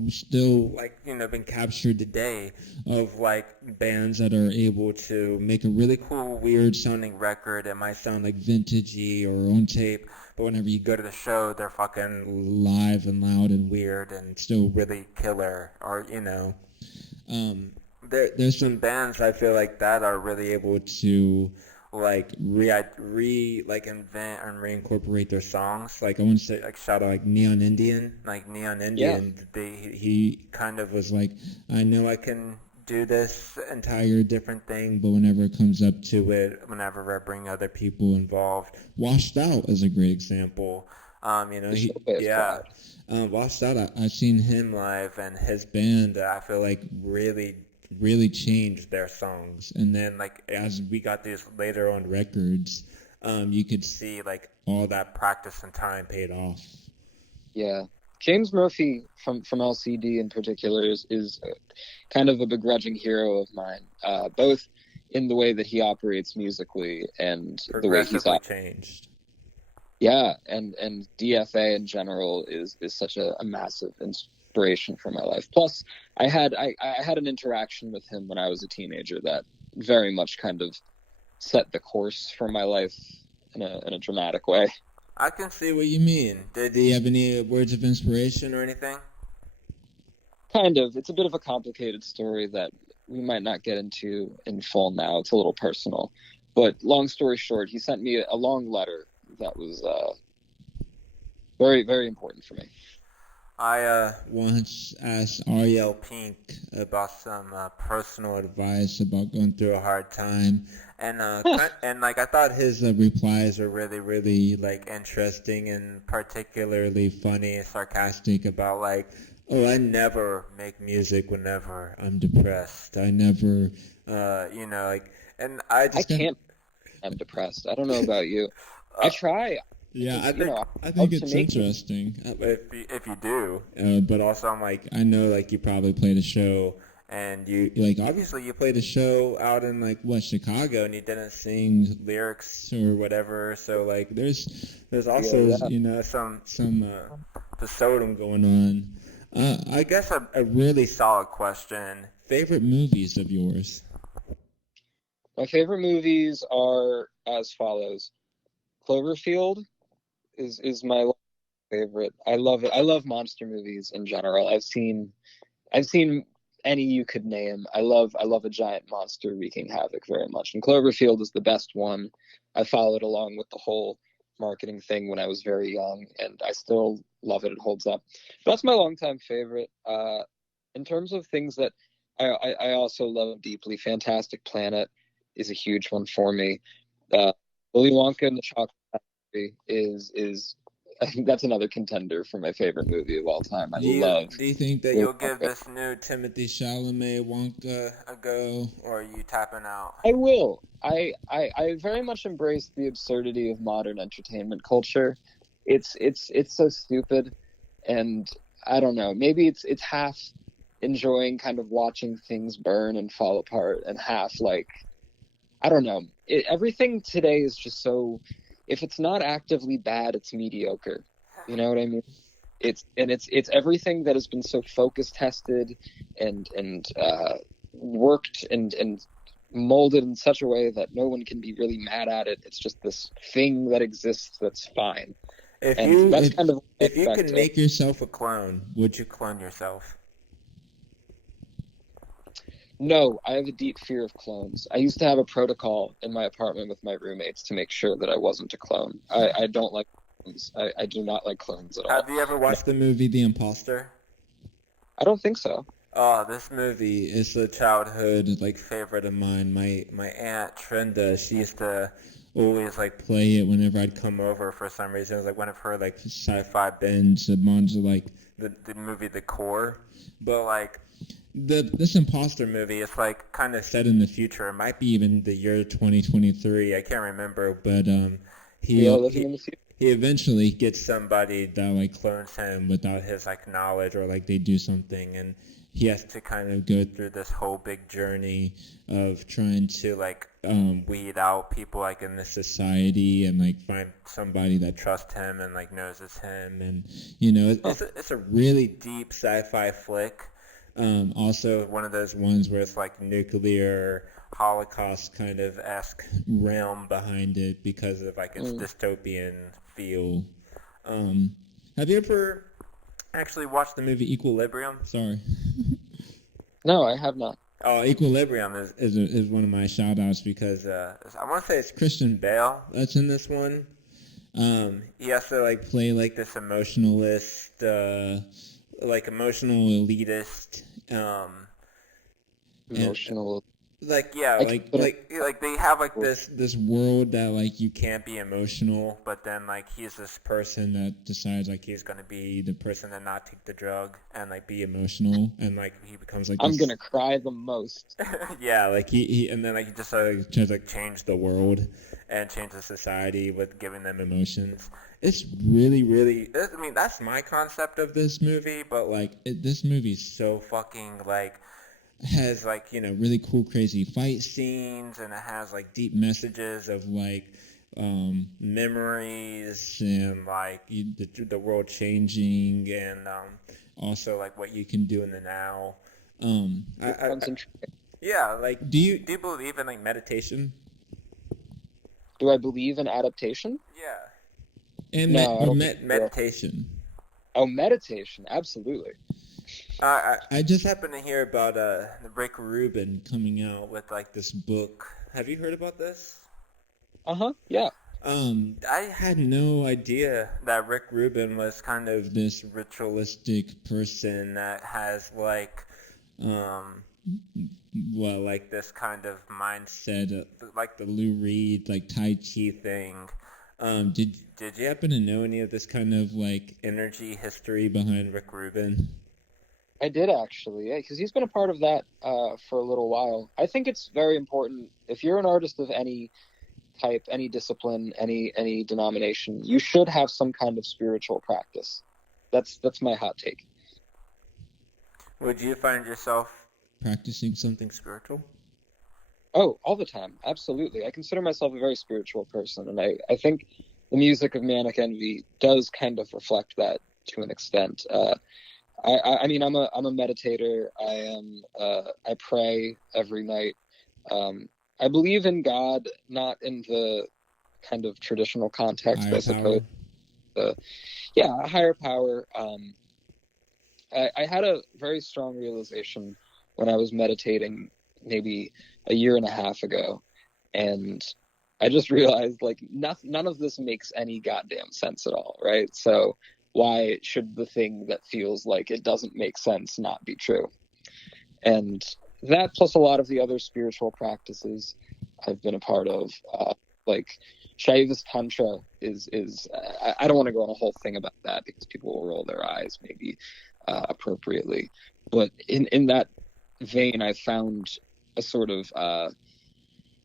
still like been captured today of like bands that are able to make a really cool weird sounding record. It might sound like vintagey or on tape, but whenever you go to the show, they're fucking live and loud and weird and still really killer. Or there's some bands I feel like that are really able to like like invent and reincorporate their songs. Like I want to say like shout out like Neon Indian. Like Neon yeah, Indian, he kind of was like, I know I can do this entire different thing, but whenever it comes up to it, whenever I bring other people involved, Washed Out is a great example. the Showbiz Yeah, Crowd. Washed Out. I've seen him live, and his band. I feel like really changed their songs. And then like as we got these later on records, you could see like all that practice and time paid off. Yeah, James Murphy from LCD in particular is kind of a begrudging hero of mine, both in the way that he operates musically and the way he's Progressively changed. yeah, and DFA in general is such a massive inspiration for my life. Plus, I had an interaction with him when I was a teenager that very much kind of set the course for my life in a dramatic way. I can see what you mean. Did he have any words of inspiration or anything? Kind of. It's a bit of a complicated story that we might not get into in full now. It's a little personal. But long story short, he sent me a long letter that was very, very important for me. I once asked Ariel Pink about some personal advice about going through a hard time, and and like I thought his replies were really like interesting and particularly funny, sarcastic about like Oh, I never make music whenever I'm depressed. I never, like, and I I just got. can't. I'm depressed. I don't know about you. I try. Yeah, I think I I think love to it's make it. interesting. If you do, but also I'm like I know like you probably played a show and you like obviously you played a show out in like what Chicago and you didn't sing lyrics or whatever. So like there's Yeah, also yeah. some episode going on. I guess a really solid question. Favorite movies of yours? My favorite movies are as follows. Cloverfield is my favorite. I love it. I love monster movies in general. I've seen any you could name. I love a giant monster wreaking havoc very much. And Cloverfield is the best one. I followed along with the whole marketing thing when I was very young, and I still love it. It holds up. That's my longtime favorite. In terms of things that I also love deeply, Fantastic Planet is a huge one for me. Uh, Willy Wonka and the Chocolate Factory is I think that's another contender for my favorite movie of all time. I love Do you think that Willy you'll give Wonka. this new Timothy Chalamet Wonka a go, or are you tapping out? I will. I very much embrace the absurdity of modern entertainment culture. It's so stupid, and I don't know. Maybe it's half enjoying kind of watching things burn and fall apart, and half like I don't know. Everything today is just so. If it's not actively bad, it's mediocre. You know what I mean? It's everything that has been so focus tested and worked and molded in such a way that no one can be really mad at it. It's just this thing that exists that's fine, If and you that's kind of what I if you expect. could make yourself a clone, would you clone yourself? No, I have a deep fear of clones. I used to have a protocol in my apartment with my roommates to make sure that I wasn't a clone. I don't like clones. I do not like clones at all. Have you ever No, watched the movie The Imposter? I don't think so. Oh, this movie is a childhood like favorite of mine. My aunt Trenda, she used to always like play it whenever I'd come over for some reason. It was like one of her like sci-fi binge. The ones like the movie The Core, but like this imposter movie is like kind of set in the future. It might be even the year 2023. I can't remember, but We he are living he in the future. he eventually gets somebody that like clones him without his like knowledge or like they do something and he has to kind of go through this whole big journey of trying to like weed out people like in this society and like find somebody that trusts him and like knows it's him and Huh. it's a really deep sci-fi flick. Also one of those ones where it's like nuclear Holocaust kind of esque realm behind it because of like its Mm. dystopian feel. Um, have you ever actually watched the movie Equilibrium? Sorry. No, I have not. Oh, Equilibrium is one of my shout outs because I want to say it's Christian Bale that's in this one. He has to like play like this emotionalist, like emotional elitist, and Emotional. like yeah, I can put it. like they have like this world that like you can't be emotional, but then like he's this person that decides like he's gonna be the person that not take the drug and like be emotional, and like he becomes like I'm this. gonna cry the most. Yeah, like he and then like he just tries to like change the world and change the society with giving them emotions. It's really. I mean, that's my concept of this movie, but like this movie's so fucking like has like really cool crazy fight scenes and it has like deep messages of like memories and like the world changing and also like what you can do in the now. It sounds intriguing. Yeah, like do you believe in like meditation? Do I believe in adaptation? Yeah, and No, I don't think so. meditation. Oh, meditation, absolutely. I just happened to hear about Rick Rubin coming out with like this book. Have you heard about this? Uh-huh. Yeah. I had no idea that Rick Rubin was kind of this ritualistic person that has um, like this kind of mindset, like the Lou Reed, like Tai Chi thing. Did you happen to know any of this kind of like energy history behind Rick Rubin? I did actually, yeah, because he's been a part of that for a little while. I think it's very important if you're an artist of any type, any discipline, any denomination, you should have some kind of spiritual practice. That's my hot take. Would you find yourself practicing something spiritual? Oh, all the time. Absolutely. I consider myself a very spiritual person, and I think the music of Manic Envy does kind of reflect that to an extent. I mean, I'm a meditator. I pray every night. I believe in God, not in the kind of traditional context, Higher I suppose. power? Yeah, a higher power. I had a very strong realization when I was meditating maybe a year and a half ago, and I just realized like none of this makes any goddamn sense at all, right? So why should the thing that feels like it doesn't make sense not be true? And that plus a lot of the other spiritual practices I've been a part of, like Shaivist Tantra is I don't want to go on a whole thing about that because people will roll their eyes maybe appropriately, but in that vein, I found a sort of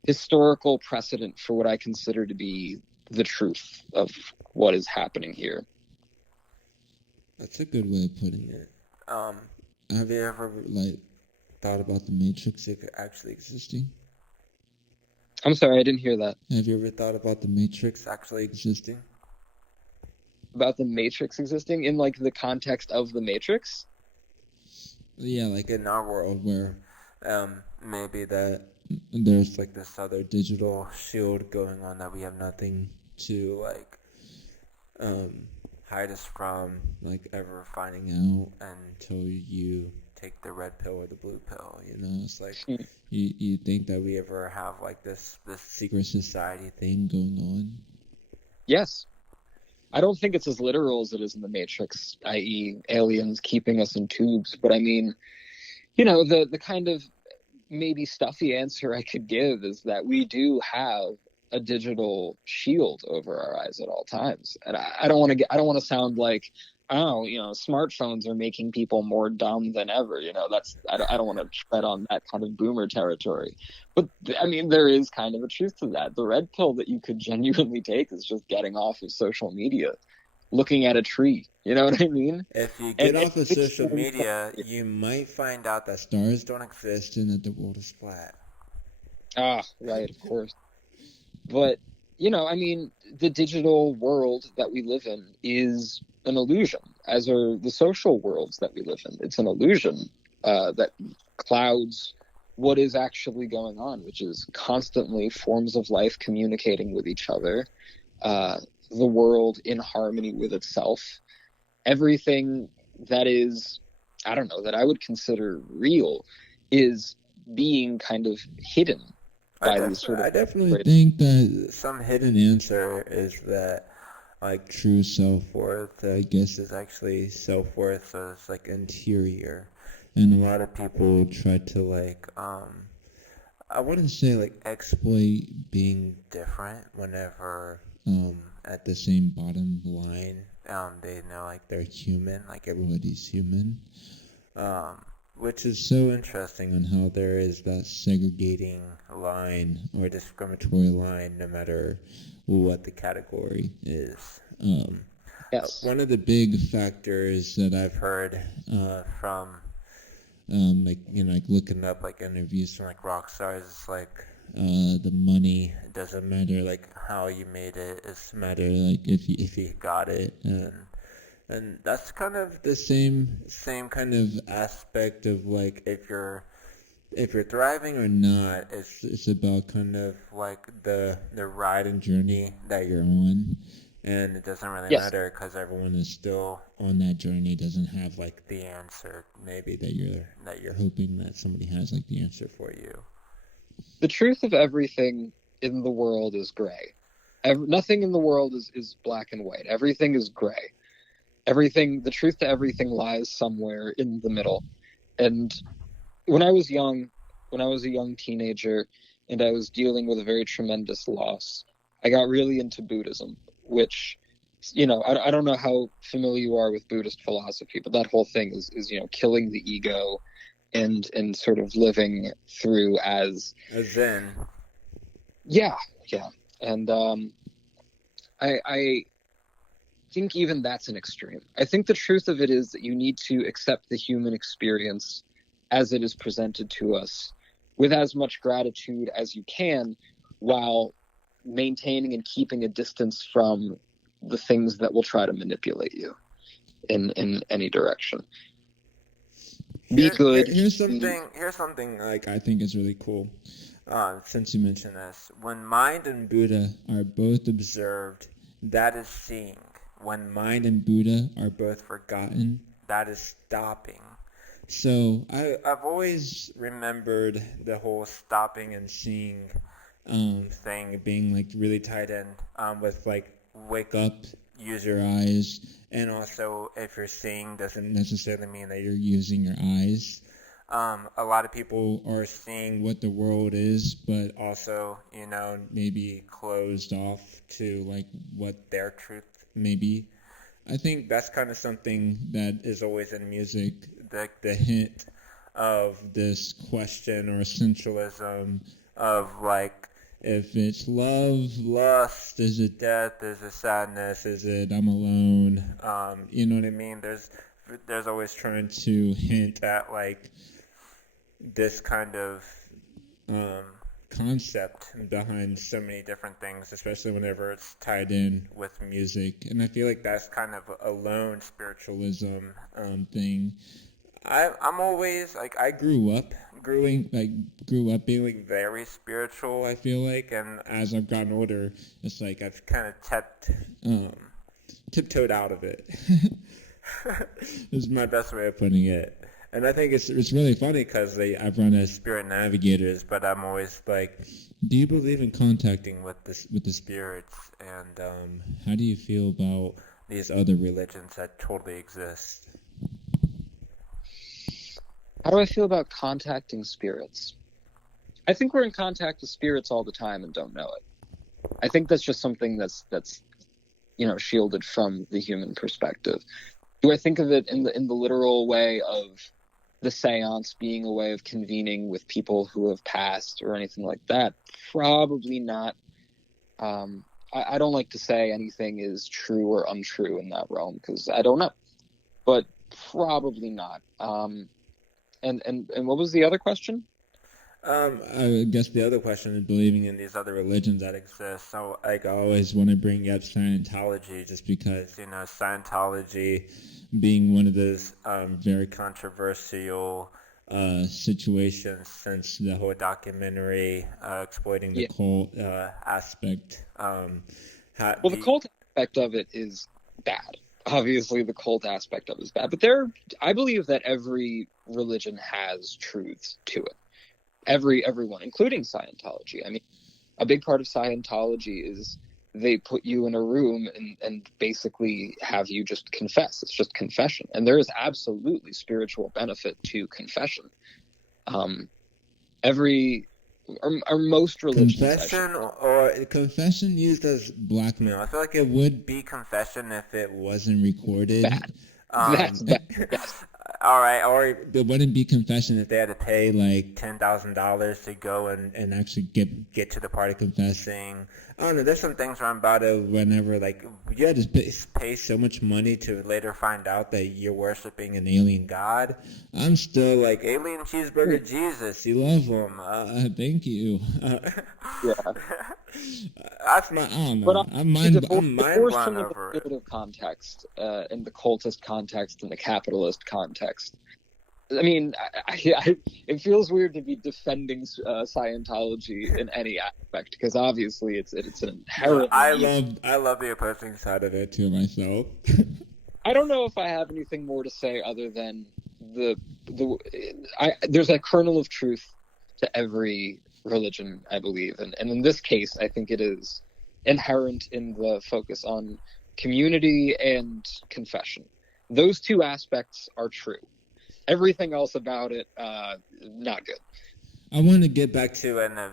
historical precedent for what I consider to be the truth of what is happening here. That's a good way of putting it. Have you ever like thought about the Matrix actually existing? I'm sorry, I didn't hear that. Have you ever thought about the Matrix actually existing? About the Matrix existing in like the context of the Matrix? Yeah, like in our world where maybe that there's like this other digital shield going on that we have nothing to like um, hide us from, like ever finding out until you take the red pill or the blue pill. You know, it's like you think that we ever have like this secret society thing going on. Yes. I don't think it's as literal as it is in the Matrix, i.e., aliens keeping us in tubes. But I mean, you know, the kind of maybe stuffy answer I could give is that we do have a digital shield over our eyes at all times. And I don't want to sound like, oh, you know, smartphones are making people more dumb than ever. You know, I don't want to tread on that kind of boomer territory. But I mean, there is kind of a truth to that. The red pill that you could genuinely take is just getting off of social media, looking at a tree. You know what I mean? If you get off of social media, you might find out that stars don't exist and that the world is flat. Ah, right, of course. But, you know, I mean, the digital world that we live in is an illusion, as are the social worlds that we live in. It's an illusion that clouds what is actually going on, which is constantly forms of life communicating with each other, the world in harmony with itself. Everything that is, I don't know, that I would consider real is being kind of hidden by these sort of. I definitely think that some hidden answer is that like true self-worth, I guess, is actually self-worth, so it's like interior. And a lot of people try to like I wouldn't say like exploit being different whenever at the same bottom line they know like they're human, like everybody's human. Which is so interesting on how there is that segregating line or discriminatory line no matter what the category is. Yes. One of the big factors that I've heard from like you know like looking up like interviews from like rock stars is like the money. It doesn't matter like how you made it. It's matter like if you got it. And that's kind of the same kind of aspect of like if you're thriving or not. It's about kind of like the ride and journey that you're on, and it doesn't really matter because everyone is still on that journey. Doesn't have like the answer maybe that you're hoping that somebody has like the answer for you. The truth of everything in the world is gray. Nothing in the world is black and white. Everything is gray. The truth to everything lies somewhere in the middle. And when I was a young teenager and I was dealing with a very tremendous loss, I got really into Buddhism, which I don't know how familiar you are with Buddhist philosophy, but that whole thing is killing the ego and sort of living through as A Zen. yeah, yeah. And I think even that's an extreme. I think the truth of it is that you need to accept the human experience as it is presented to us with as much gratitude as you can, while maintaining and keeping a distance from the things that will try to manipulate you in any direction. Be good. Here's something. Here's something like I think is really cool. Since you mentioned this, when mind and Buddha are both observed, that is seeing. When mind and Buddha are both forgotten, that is stopping. So I've always remembered the whole stopping and seeing thing being like really tied in with like wake up, use your eyes, and also if you're seeing doesn't necessarily mean that you're using your eyes. A lot of people are seeing what the world is, but also, maybe closed off to like what their truth may be. I think that's kind of something that is always in music, the hint of this question or essentialism of like, if it's love, lust, is it death, is it sadness, is it I'm alone? You know what I mean? There's always trying to hint at like this kind of concept behind so many different things, especially whenever it's tied in with music. And I feel like that's kind of a lone spiritualism thing. I'm always like I grew up being like very spiritual. I feel like, and as I've gotten older, it's like I've kind of tiptoed out of it. This is my best way of putting it. And I think it's really funny because I've run as spirit navigators, but I'm always like, do you believe in contacting with the spirits? And how do you feel about these other religions that totally exist? How do I feel about contacting spirits? I think we're in contact with spirits all the time and don't know it. I think that's just something that's shielded from the human perspective. Do I think of it in the literal way of the seance being a way of convening with people who have passed or anything like that? Probably not. I don't like to say anything is true or untrue in that realm because I don't know, but probably not. And what was the other question? I guess the other question is believing in these other religions that exist. So, like, I always want to bring up Scientology just because, Scientology being one of those very controversial situations since the whole documentary exploiting the cult aspect. The cult aspect of it is bad. Obviously, the cult aspect of it is bad. But I believe that every religion has truths to it. Everyone, including Scientology. I mean, a big part of Scientology is they put you in a room and basically have you just confess. It's just confession. And there is absolutely spiritual benefit to confession. Most religions... Confession used as blackmail. I feel like it would be confession if it wasn't recorded. Bad. That's bad. Yes. All right, or it wouldn't be confession if they had to pay like $10,000 to go and actually get to the part of confessing. I don't know. There's some things where I'm about it whenever like you had to pay so much money to later find out that you're worshiping an alien god. I'm still like alien cheeseburger Jesus. You love him. Thank you. Yeah. That's my. I don't know. But I'm mind blown over it. The context, in the cultist context, in the capitalist context. I mean, it feels weird to be defending Scientology in any aspect because obviously it's an inherent. I love the opposing side of it too myself. I don't know if I have anything more to say other than there's a kernel of truth to every religion, I believe, and in this case, I think it is inherent in the focus on community and confession. Those two aspects are true. Everything else about it, not good. I want to get back to a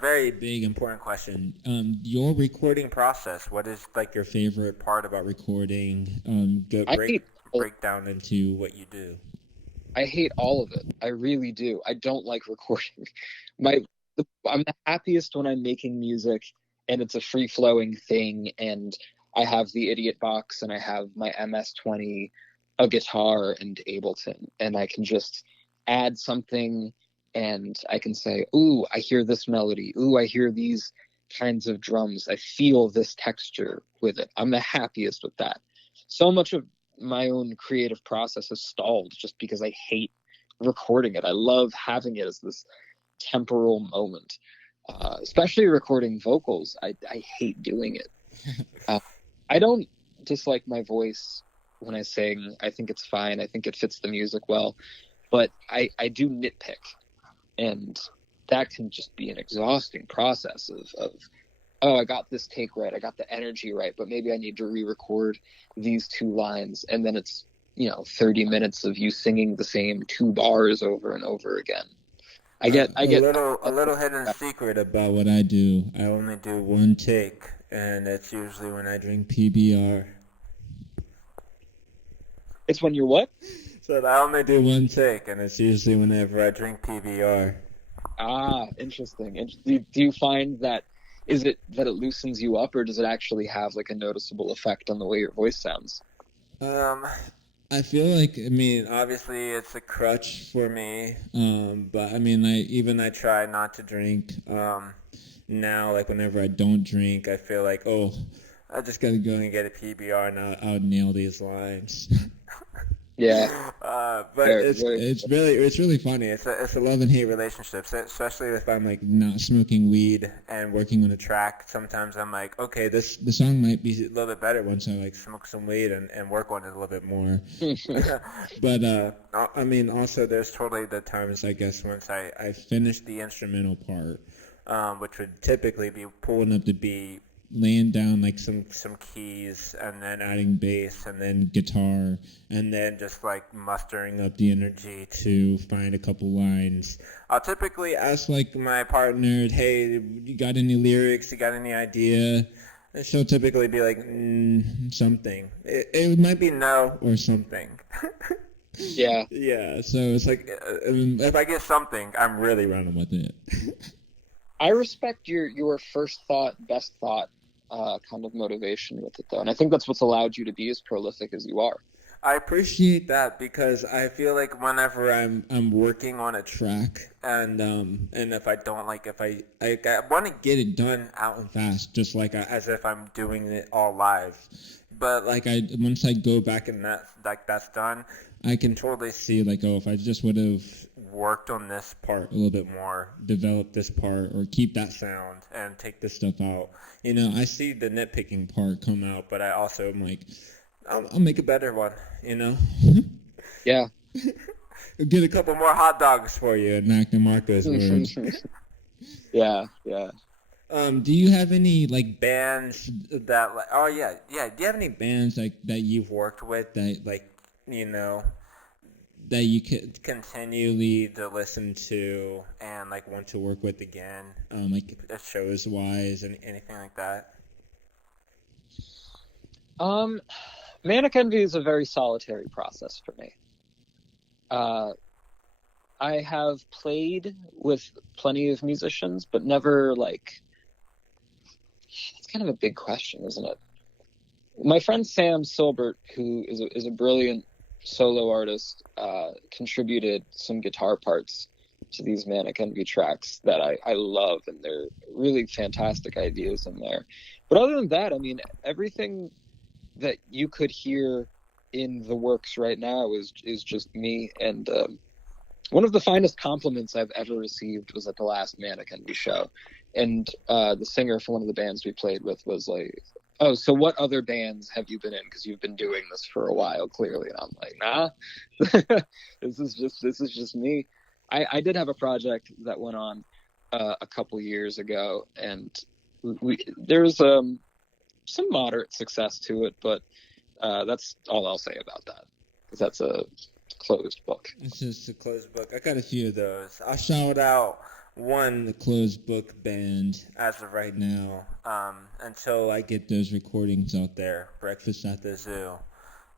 very big important question. Your recording process. What is like your favorite part about recording? Go I hate break down into what you do. I hate all of it. I really do. I don't like recording. My I'm the happiest when I'm making music and it's a free flowing thing, and I have the idiot box and I have my MS-20, a guitar and Ableton, and I can just add something and I can say, "Ooh, I hear this melody. Ooh, I hear these kinds of drums. I feel this texture with it." I'm the happiest with that. So much of my own creative process has stalled just because I hate recording it. I love having it as this temporal moment, especially recording vocals. I hate doing it. I don't dislike my voice when I sing. I think it's fine. I think it fits the music well. But I do nitpick. And that can just be an exhausting process of oh, I got this take right. I got the energy right. But maybe I need to re-record these two lines. And then it's, 30 minutes of you singing the same two bars over and over again. I get A little hidden secret about what I do. I only do one take, and it's usually when I drink PBR. It's when you're what? So I only do one take, and it's usually whenever I drink PBR. Ah, interesting. And do you find that is it that it loosens you up, or does it actually have like a noticeable effect on the way your voice sounds? I feel like, obviously it's a crutch for me, but I try not to drink. Now, like whenever I don't drink, I feel like, oh, I just gotta go and get a PBR and I'll nail these lines. Yeah. But it's really funny. It's a love and hate relationship, especially if I'm like not smoking weed and working on a track. Sometimes I'm like, okay, the song might be a little bit better once I like smoke some weed and work on it a little bit more. But also there's totally the times, I guess, once I finish the instrumental part, which would typically be pulling up the beat, laying down like some keys, and then adding bass and then guitar, and then just like mustering up the energy to find a couple lines. I'll typically ask like my partner, hey, you got any lyrics, you got any idea? And she'll typically be like, something. It might be no or something. Yeah. Yeah, so it's like, if I get something, I'm really running with it. I respect your first thought, best thought kind of motivation with it, though. And I think that's what's allowed you to be as prolific as you are. I appreciate that because I feel like whenever I'm working on a track and if I don't like if I want to get it done out and fast, just like as if I'm doing it all live. But like once I go back and that's done, I can totally see like, oh, if I just would have worked on this part a little bit more, develop this part, or keep that sound and take this stuff out. I see the nitpicking part come out, but I also am like, I'll make a better one, Yeah. Get a couple more hot dogs for you, in Mac DeMarco's words. Yeah. Do you have any like bands that like? Oh yeah. Do you have any bands like that you've worked with that like that you can continually to listen to and like want to work with again, like shows wise and anything like that? Manic Envy is a very solitary process for me. I have played with plenty of musicians, but never like. It's kind of a big question, isn't it? My friend Sam Silbert, who is a brilliant solo artist, contributed some guitar parts to these Manic Envy tracks that I love, and they're really fantastic ideas in there. But other than that, everything that you could hear in the works right now is just me. And one of the finest compliments I've ever received was at the last Manic Envy show. And the singer for one of the bands we played with was like, oh, so what other bands have you been in? Because you've been doing this for a while, clearly. And I'm like, nah, this is just me. I did have a project that went on a couple years ago, and there's some moderate success to it, but that's all I'll say about that. Because that's closed book. It's just a closed book. I got a few of those. I'll shout out one closed book band as of right now, until I get those recordings out there. Breakfast at the Zoo.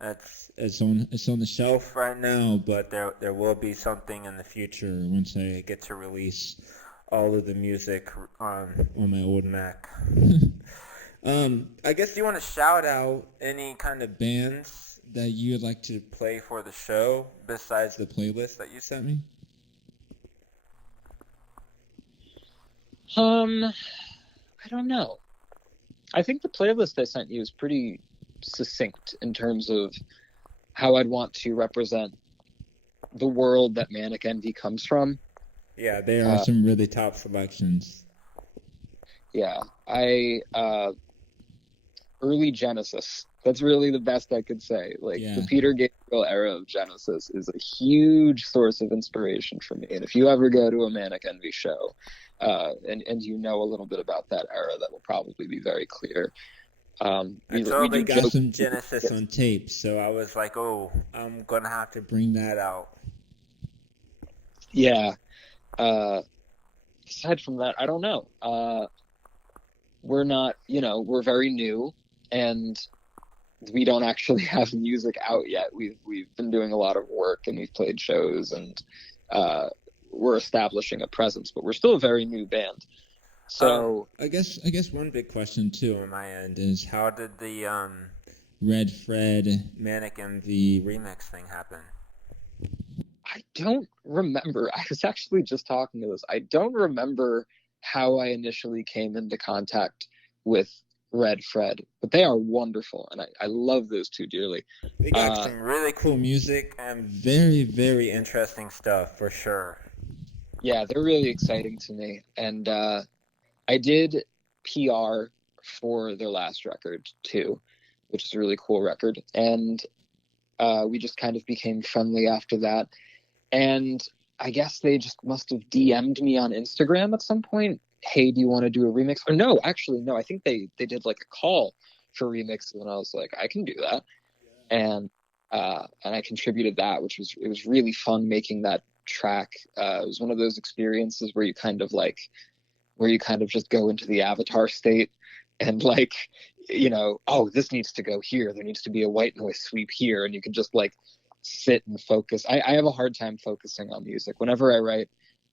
It's on the shelf right now, but there will be something in the future once I get to release all of the music on my old Mac. I guess you want to shout out any kind of bands that you would like to play for the show besides the playlist that you sent me? I don't know. I think the playlist I sent you is pretty succinct in terms of how I'd want to represent the world that Manic Envy comes from. Yeah, there are some really top selections. Yeah, early Genesis. That's really the best I could say. Like, the Peter Gabriel era of Genesis is a huge source of inspiration for me. And if you ever go to a Manic Envy show, and you know a little bit about that era, that will probably be very clear. I totally got some Genesis on tape, so I was like, oh, I'm going to have to bring that out. Yeah. Aside from that, I don't know. We're not, we're very new, and we don't actually have music out yet. We've been doing a lot of work, and we've played shows, and we're establishing a presence, but we're still a very new band. So I guess one big question too on my end is, how did the Red Fred Manic Envy remix thing happen? I don't remember. I was actually just talking to this. I don't remember how I initially came into contact with Red Fred, but they are wonderful, and I love those two dearly. They got some really cool music and very, very interesting stuff for sure. Yeah, they're really exciting to me, and I did PR for their last record too, which is a really cool record, and we just kind of became friendly after that. And I guess they just must have DM'd me on Instagram at some point. Hey, do you want to do a remix? Or no, I think they did like a call for remixes, and I was like, I can do that. And I contributed that, it was really fun making that track. It was one of those experiences where you kind of just go into the avatar state and like, oh, this needs to go here. There needs to be a white noise sweep here. And you can just like sit and focus. I have a hard time focusing on music. Whenever I write,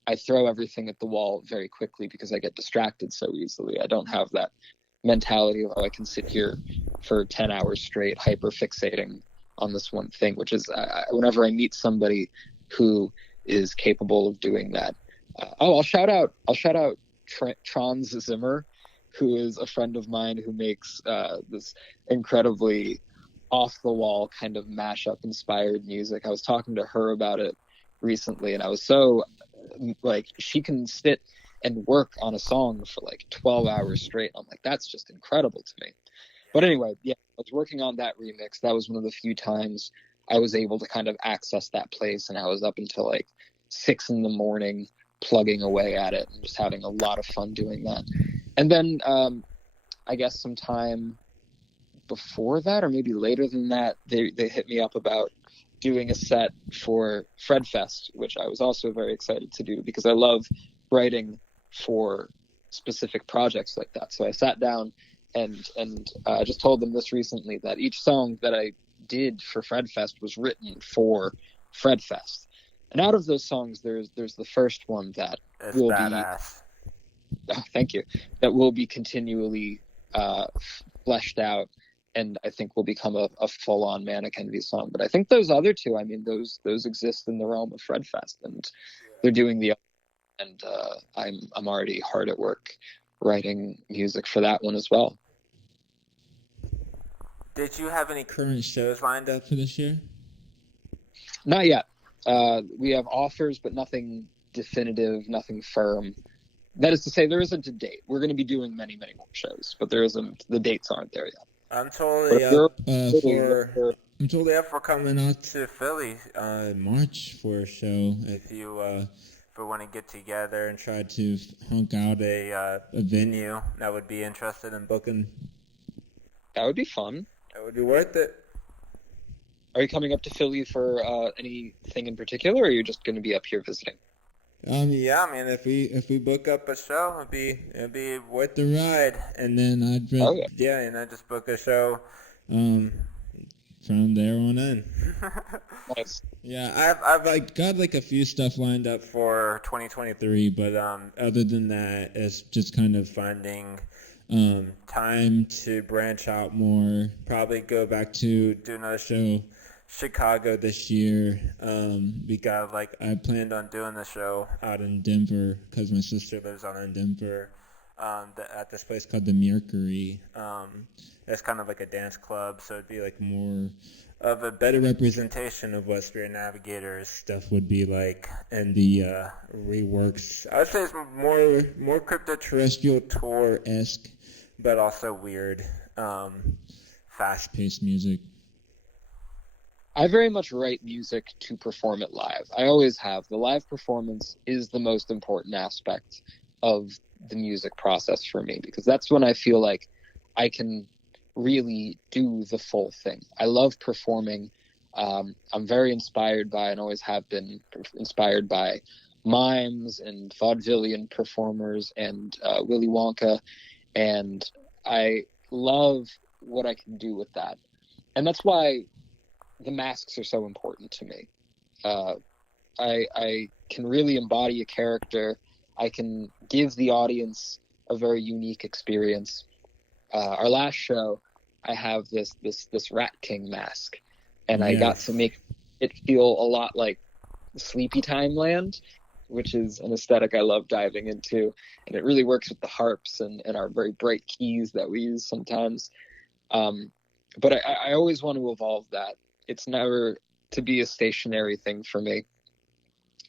I throw everything at the wall very quickly because I get distracted so easily. I don't have that mentality of, I can sit here for 10 hours straight, hyper fixating on this one thing, which is whenever I meet somebody who is capable of doing that. I'll shout out Trans Zimmer, who is a friend of mine who makes this incredibly off-the-wall kind of mashup-inspired music. I was talking to her about it recently, and I was so, like, she can sit and work on a song for, like, 12 hours straight. I'm like, that's just incredible to me. But anyway, yeah, I was working on that remix. That was one of the few times I was able to kind of access that place, and I was up until, like, 6 a.m. plugging away at it and just having a lot of fun doing that. And then I guess sometime before that, or maybe later than that, they hit me up about doing a set for Fredfest, which I was also very excited to do because I love writing for specific projects like that. So I sat down and just told them this recently, that each song that I did for Fredfest was written for Fredfest. And out of those songs, there's the first one that will badass. Oh, thank you. That will be continually fleshed out, and I think will become a full-on Manic Envy song. But I think those other two, I mean, those exist in the realm of Fredfest, and they're doing the. And I'm already hard at work writing music for that one as well. Did you have any current shows lined up for this year? Not yet. We have offers, but nothing definitive, nothing firm. That is to say, there isn't a date. We're going to be doing many, many more shows, but there isn't. The dates aren't there yet. I'm totally up for coming out to Philly March for a show. If you want to get together and try to hunk out a venue that would be interested in booking, that would be fun. That would be worth it. Are you coming up to Philly for anything in particular, or are you just going to be up here visiting? Yeah, I mean, if we book up a show, it'd be worth the ride, and then Oh yeah, yeah, and I just book a show, um, from there on in. nice. Yeah, I've like got like a few stuff lined up for 2023, but other than that, it's just kind of finding time to branch out more. Probably go back to do another show, Chicago this year. We got like I planned on doing the show out in Denver because my sister lives out in Denver. At this place called the Mercury. It's kind of like a dance club, so it'd be like more of a better representation of what Spirit Navigator's stuff would be like, and the reworks. I would say it's more crypto terrestrial tour esque, but also weird, fast paced music. I very much write music to perform it live. I always have. The live performance is the most important aspect of the music process for me, because that's when I feel like I can really do the full thing. I love performing. I'm very inspired by, and always have been inspired by, mimes and vaudevillian performers and Willy Wonka, and I love what I can do with that. And that's why the masks are so important to me. I can really embody a character. I can give the audience a very unique experience. Our last show, I have this Rat King mask, and I got to Yes. make it feel a lot like Sleepy Time Land, which is an aesthetic I love diving into, and it really works with the harps and our very bright keys that we use sometimes. But I always want to evolve that. It's never to be a stationary thing for me.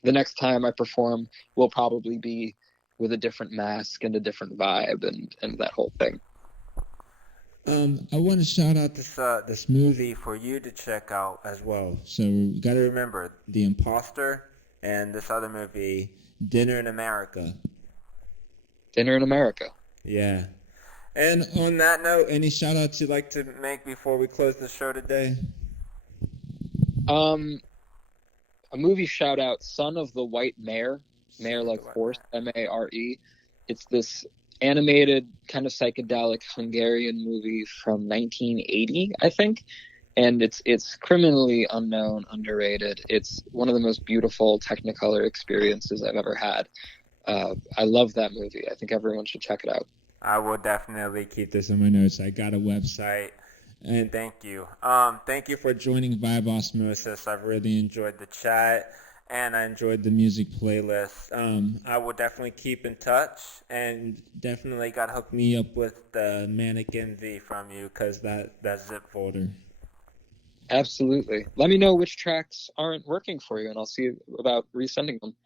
The next time I perform will probably be with a different mask and a different vibe and that whole thing. I want to shout out this movie for you to check out as well. So we got to remember The Imposter and this other movie, Dinner in America. Dinner in America. Yeah. And on that note, any shout outs you'd like to make before we close the show today? A movie shout out, Son of the White Mare, mare like horse, Mare. It's this animated, kind of psychedelic Hungarian movie from 1980, I think. And it's criminally unknown, underrated. It's one of the most beautiful Technicolor experiences I've ever had. I love that movie. I think everyone should check it out. I will definitely keep this in my notes. I got a website. And thank you. Thank you for joining Vibe Osmosis. I've really enjoyed the chat, and I enjoyed the music playlist. I will definitely keep in touch, and definitely got to hook me up with the Manic Envy from you, because that zip folder. Absolutely. Let me know which tracks aren't working for you, and I'll see about resending them.